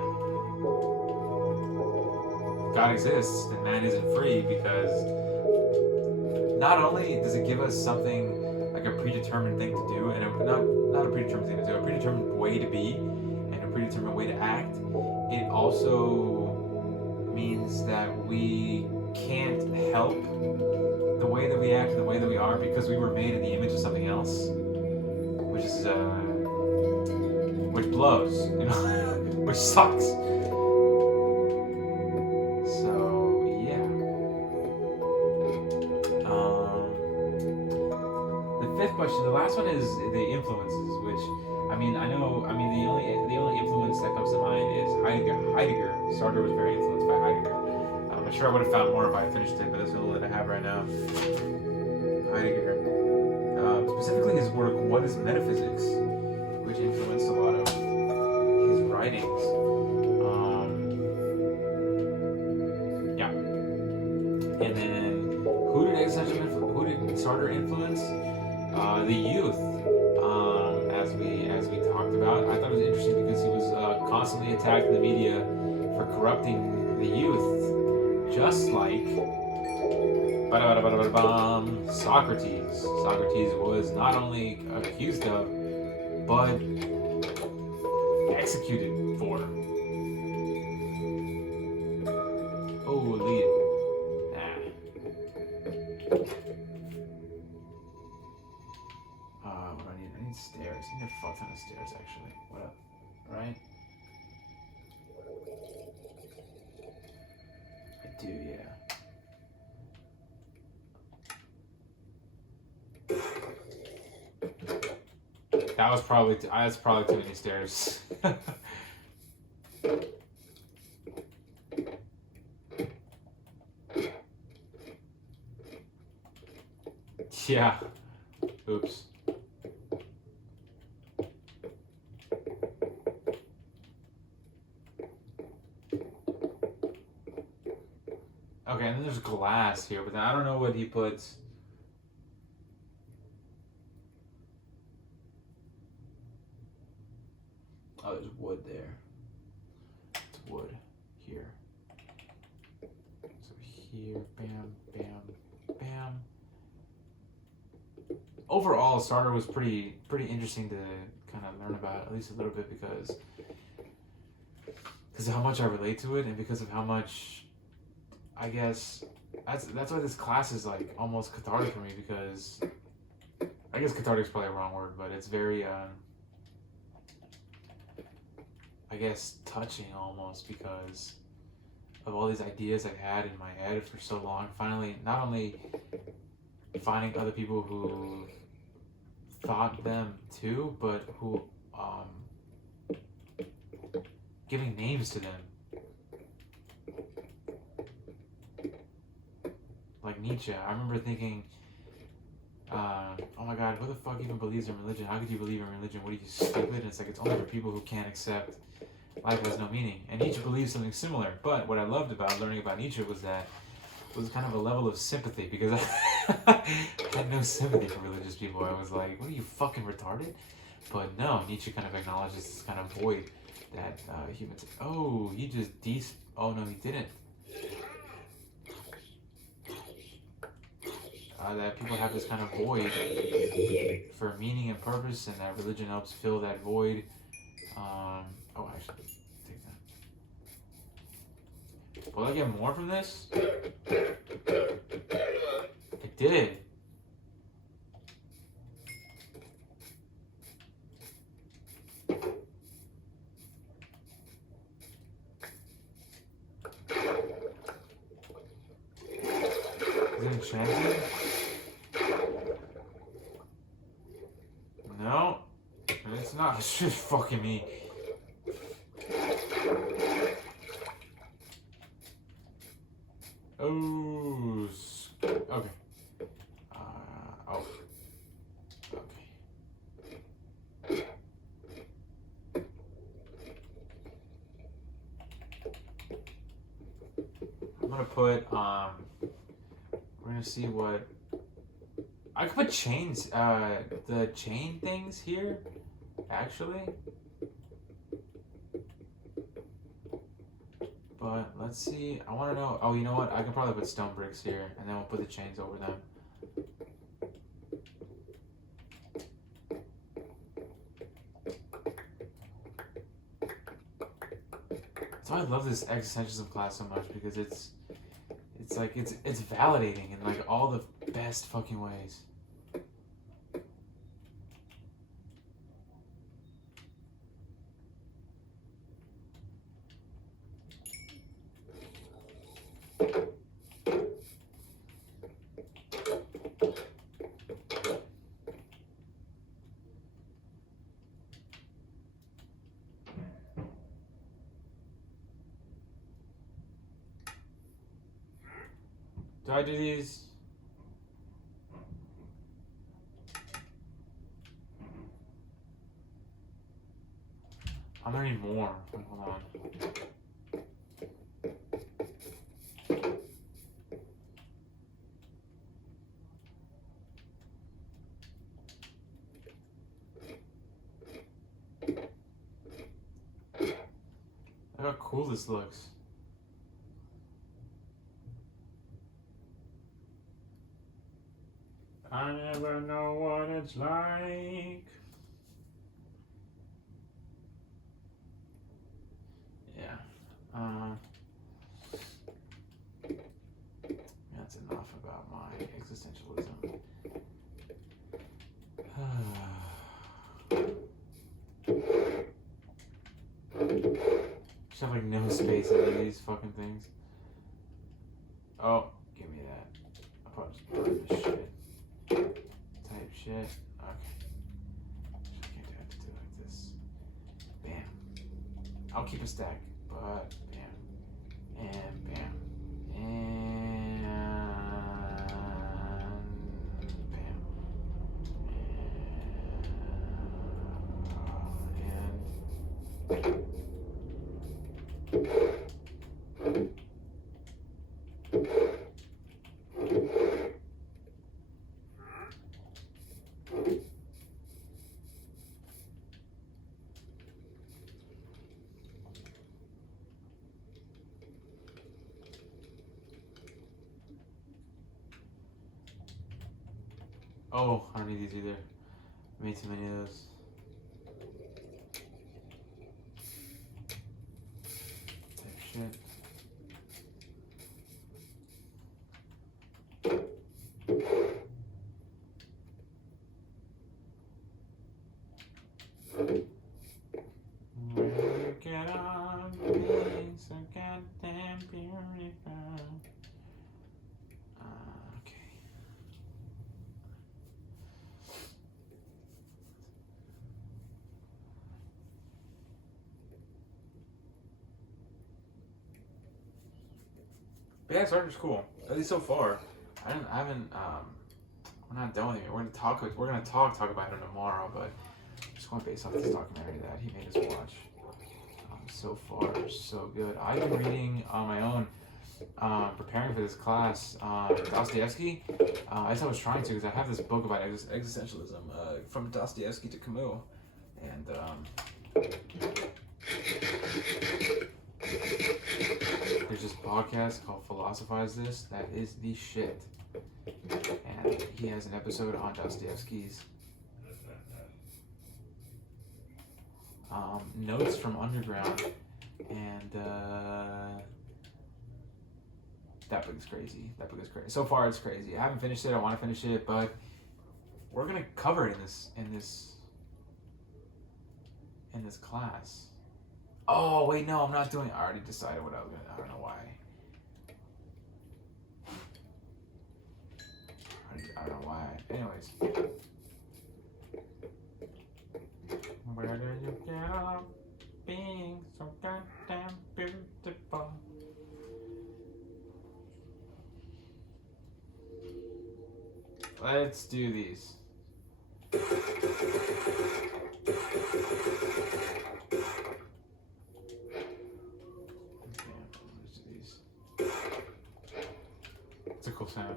God exists, then man isn't free, because not only does it give us something like a predetermined thing to do, and not a predetermined thing to do, a predetermined way to be, and a predetermined way to act, it also means that we can't help the way that we act and the way that we are, because we were made in the image of something else, which blows, which sucks. Question. The last one is the influences, which the only influence that comes to mind is Heidegger. Sartre was very influenced by Heidegger. I'm sure I would have found more if I had finished it, but that's all that I have right now. Heidegger. Specifically his work, What is Metaphysics, which influenced a lot of his writings. Yeah. And then who did Sartre influence? The youth. constantly attacked in the media for corrupting the youth, just like Socrates. Socrates was not only accused of, but executed for. Oh, lead. What do I need? I need stairs. I need a fuck ton of stairs, actually. What up? Right? I do, yeah. That's probably too many stairs. Yeah. Oops. Okay, and then there's glass here, but then I don't know what he puts. Oh, there's wood there. It's wood here. So here, bam, bam, bam. Overall, Sartre was pretty interesting to kind of learn about, at least a little bit, because of how much I relate to it, and because of how much, I guess, that's why this class is like almost cathartic for me, because I guess cathartic is probably a wrong word, but it's very I guess touching almost, because of all these ideas I've had in my head for so long. Finally, not only finding other people who thought them too, but who giving names to them. Like Nietzsche. I remember thinking, oh my god, who the fuck even believes in religion? How could you believe in religion? What are you, stupid? And it's like, it's only for people who can't accept life has no meaning. And Nietzsche believes something similar. But what I loved about learning about Nietzsche was that it was kind of a level of sympathy, because I had no sympathy for religious people. I was like, what are you, fucking retarded? But no, Nietzsche kind of acknowledges this kind of void that humans... Oh, he just oh no, he didn't. That people have this kind of void for meaning and purpose, and that religion helps fill that void. Oh, actually, take that. Will I get more from this? I did. Is it enchanted? No. It's not. It's just fucking me. Oh. Okay. Oh. Okay. I'm gonna put, we're gonna see what, I could put chains, the chain things here, actually. But let's see, I wanna know, oh, you know what, I can probably put stone bricks here, and then we'll put the chains over them. That's why I love this existentialism class so much, because it's like, it's validating in like all the best fucking ways. Do I do these? I'm gonna need more. Hold on. Look how cool this looks. I never know what it's like. Yeah. That's enough about my existentialism. Just have like no space in these fucking things. Oh, give me that. I'll probably just burn this shit. Type shit. Okay. I can't have to do it like this. Bam. I'll keep a stack, but bam. And bam. And bam. And oh, I don't need these either. I made too many of those. Type shit. Where you get on being so goddamn beautiful. Okay. But yeah, Sartre's cool. At least so far. I haven't. We're not done with it. We're gonna talk about it tomorrow. But just going based off this documentary that he made us watch. So far, so good. I've been reading on my own, preparing for this class, Dostoevsky. As I was trying to, because I have this book about existentialism, from Dostoevsky to Camus, and there's this podcast called Philosophize This that is the shit, and he has an episode on Dostoevsky's notes from underground, and that book is crazy. So far, it's crazy. I haven't finished it. I want to finish it, but we're gonna cover it in this class. Oh wait, no, I'm not doing. I already decided what I was gonna. I don't know why. I don't know why. Anyways. Where do you get off being so goddamn beautiful? Let's do these. Okay, let's do these. It's a cool sound.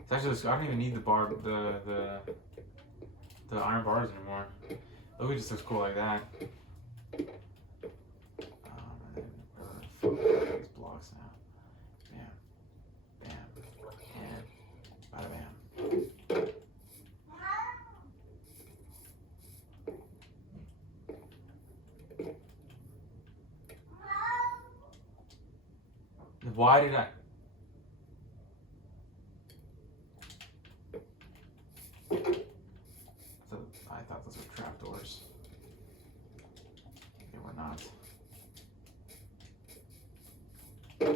It's actually, I don't even need the iron bars anymore. Look, it just looks cool like that. And then we're gonna fill these blocks now. Bam, bam, and bada bam. Why did I? I thought those were trapdoors. They were not. Where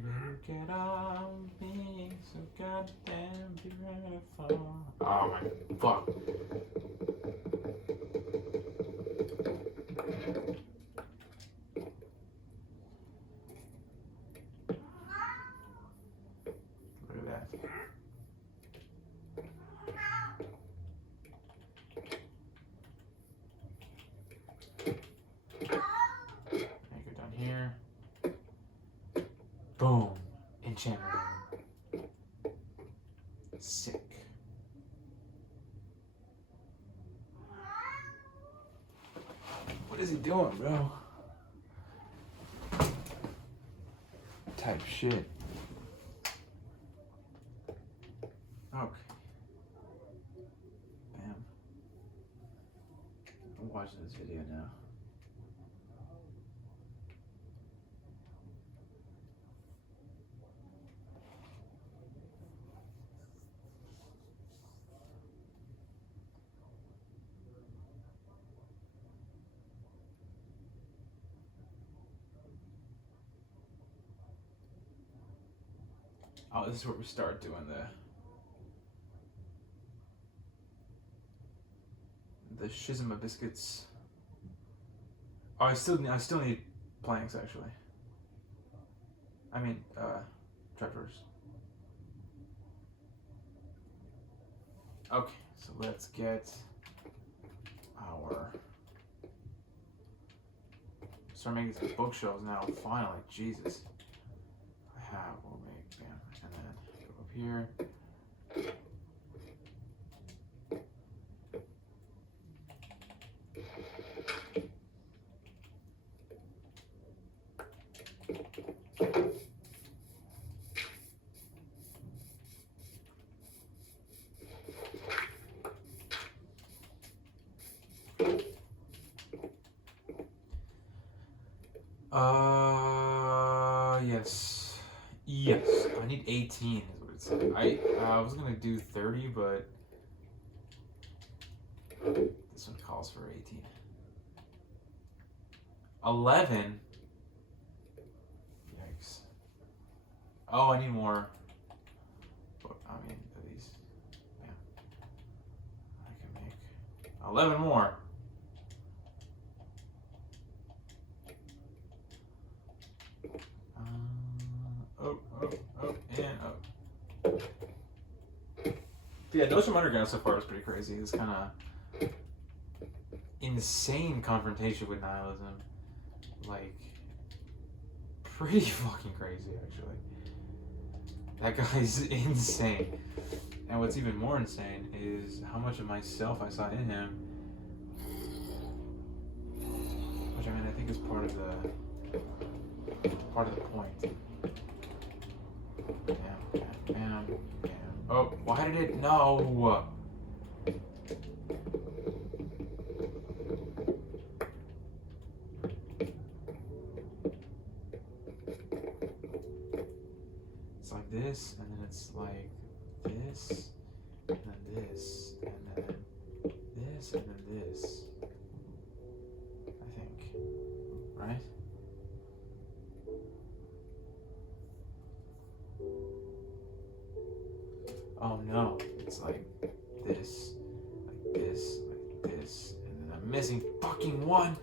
do you get on being so goddamn goddamn beautiful. Oh my fuck. Look at that. Make it down here. Boom. Enchantment. Sick. What is he doing, bro? Type shit. Okay. Bam. I'm watching this video now. Oh, this is where we start doing the Shizuma biscuits. Oh, I still need planks actually. I mean, treasures. Okay, so let's get our start making some bookshelves now. Finally, Jesus. We'll make bam, and then go up here. Yes. Yes. I need 18 is what it said. I was gonna do 30, but this one calls for 18. 11? Yikes. Oh, I need more. But, I mean, at least, yeah. I can make 11 more. And up. Yeah, Notes from Underground so far is pretty crazy. It's kind of insane confrontation with nihilism. Like, pretty fucking crazy, actually. That guy's insane. And what's even more insane is how much of myself I saw in him. Which, I mean, I think is part of the point. Bam, bam, bam, bam. Oh, why did it? No! It's like this, and then it's like this, and then this, and then this, and then this. I think. Right? Oh no, it's like this, like this, like this, and then I'm missing fucking one!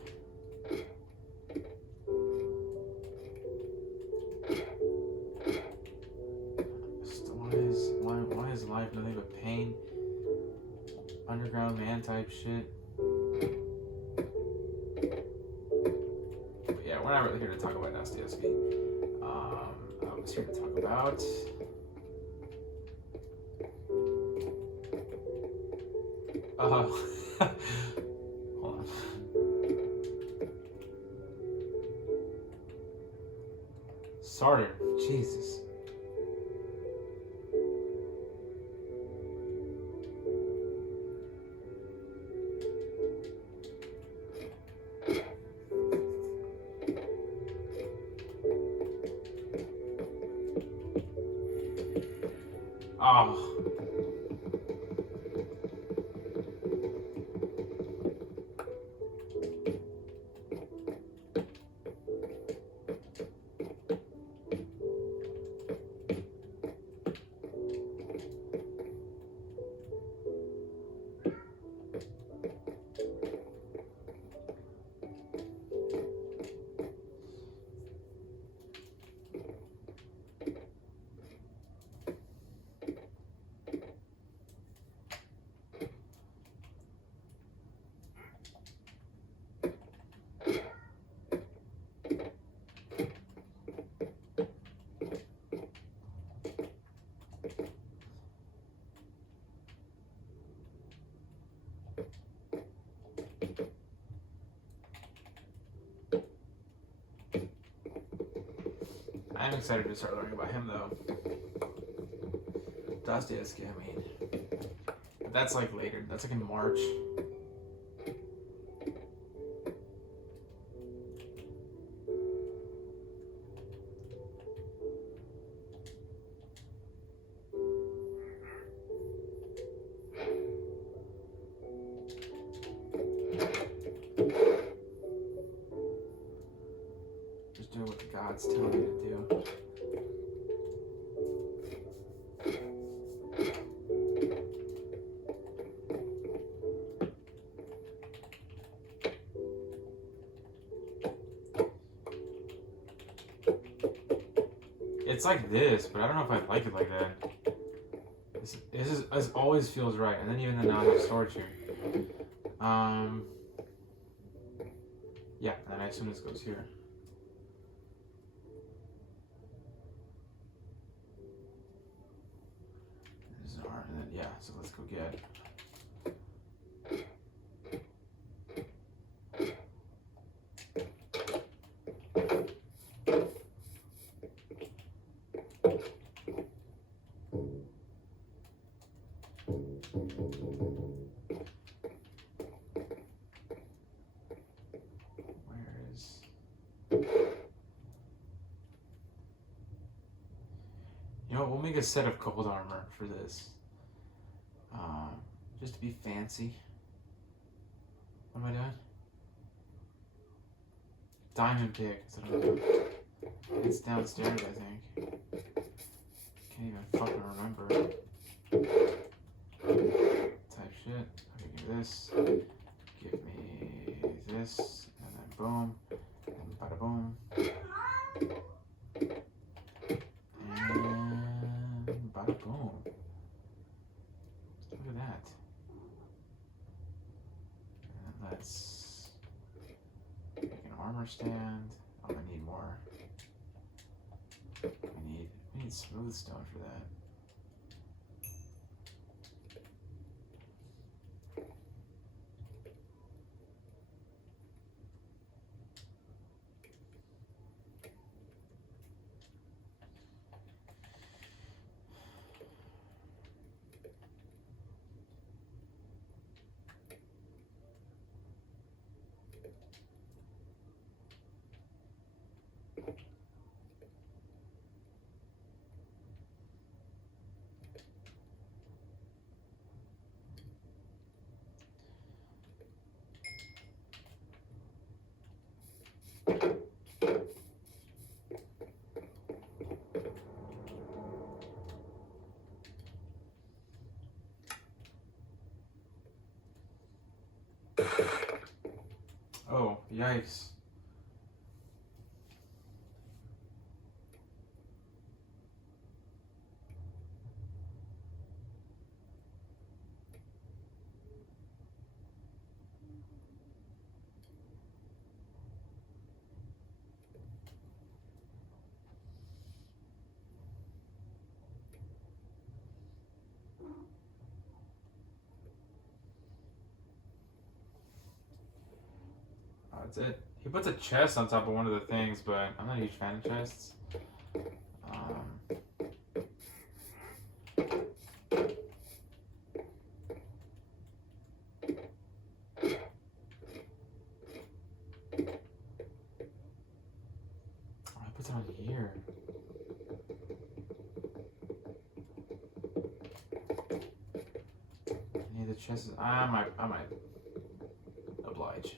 Why is life nothing but pain? Underground man type shit. But yeah, we're not really here to talk about Dostoevsky. I was here to talk about hold on. Sartre, Jesus. Oh. I'm excited to start learning about him though. Dostoevsky, I mean. But that's like later. That's like in March. Just do what the gods tell me to do. It's like this, but I don't know if I like it like that. This always feels right, and then even then now I have storage here. Yeah, and then I assume this goes here. This is R, and then yeah, so let's go get. You know what, we'll make a set of cold armor for this. Just to be fancy. What am I doing? Diamond pick. It's downstairs, I think. Can't even fucking remember. Type shit. Okay, give me this. Give me this. And then boom. And bada boom. And bada boom. Look at that. And let's make an armor stand. I'm gonna need more. We need smooth stone for that. Oh, yikes. That's it. He puts a chest on top of one of the things, but I'm not a huge fan of chests. Oh, he puts it on here. I need the chest. I might oblige.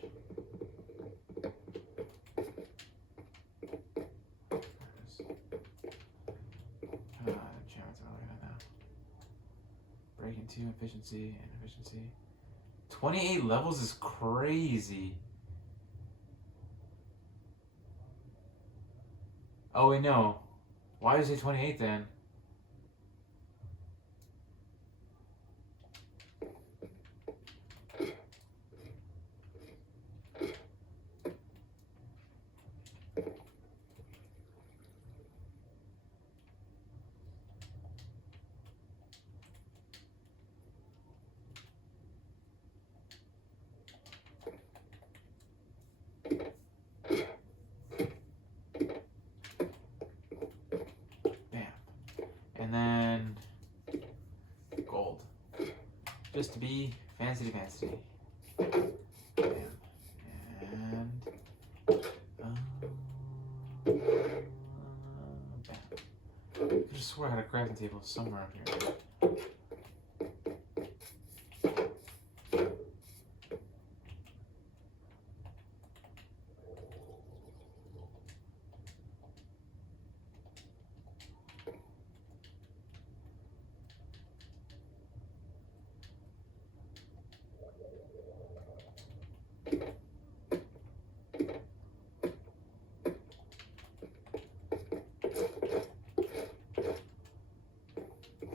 Breaking 2, efficiency, and efficiency. 28 levels is crazy. Oh wait, no. Why is it 28 then? Just to be fancy. Bam. And bam. I just swore I had a crafting table somewhere up here.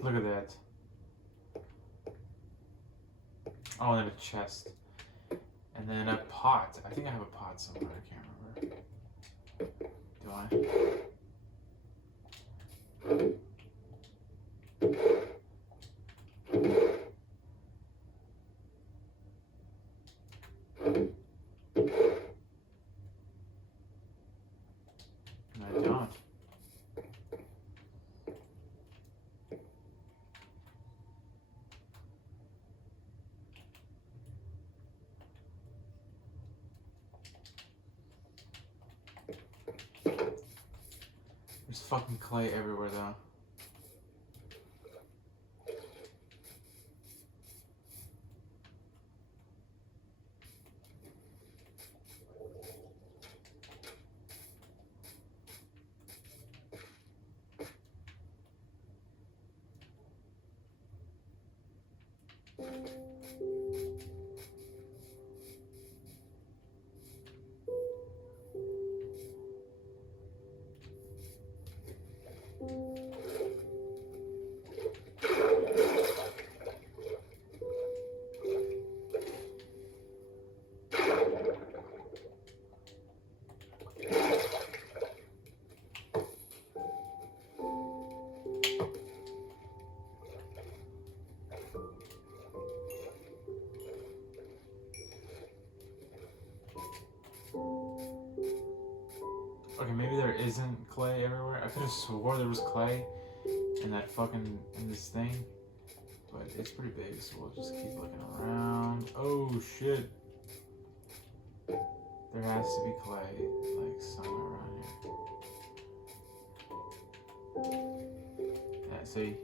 Look at that. Oh, and then a chest. And then a pot. I think I have a pot somewhere. I can't remember. Do I? I don't. There's fucking clay everywhere though. Okay, maybe there isn't clay everywhere. I could have swore there was clay in that fucking, in this thing. But it's pretty big, so we'll just keep looking around. Oh shit. There has to be clay, like, somewhere around here. Yeah, see?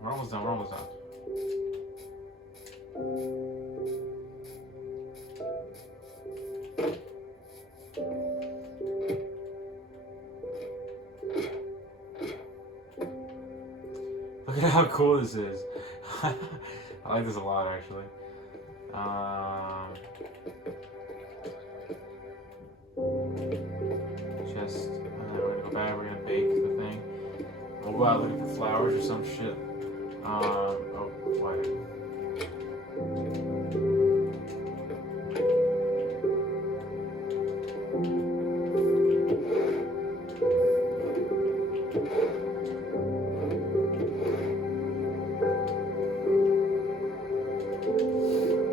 We're almost done. Look at how cool this is. I like this a lot, actually. Just, we're gonna go back, we're gonna bake the thing. We'll go out looking for flowers or some shit. Oh, what?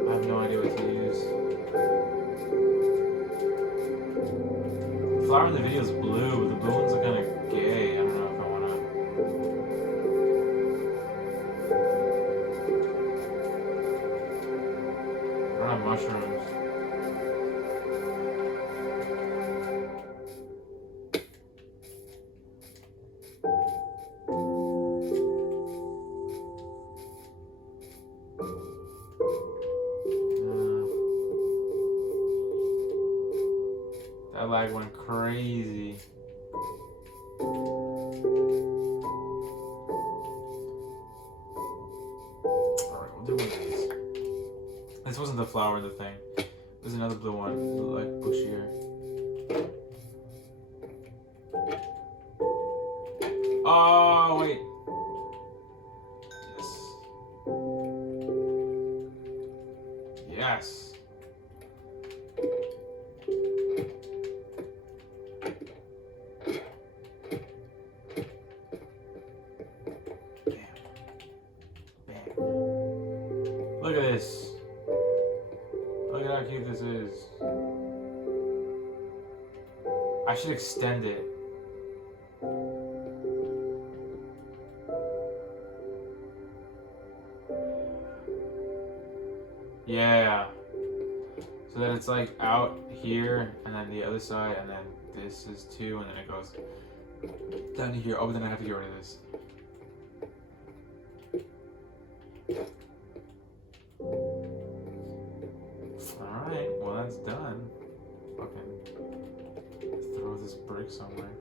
I have no idea what to use. The flower in the video is blue. The blue ones are kind of gay. I don't know if I want to. I don't have mushrooms. That lag went crazy. Alright, we'll do one of these. This wasn't the flower in the thing. It was another blue one, like bushier. Oh, wait. Yes. Yes. should extend it. Yeah. So that it's like out here, and then the other side, and then this is 2, and then it goes down to here. Oh, but then I have to get rid of this. Alright, well that's done. Fucking throw this brick somewhere.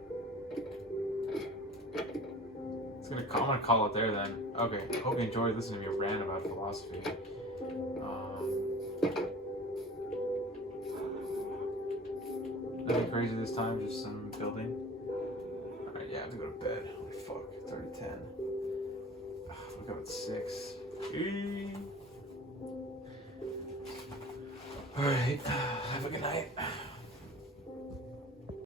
I'm gonna call it there then. Okay, hope you enjoyed listening to me rant about philosophy. Nothing crazy this time, just some building. Alright, yeah, I have to go to bed. Holy fuck, it's already 10. Wake up at 6. Alright, have a good night.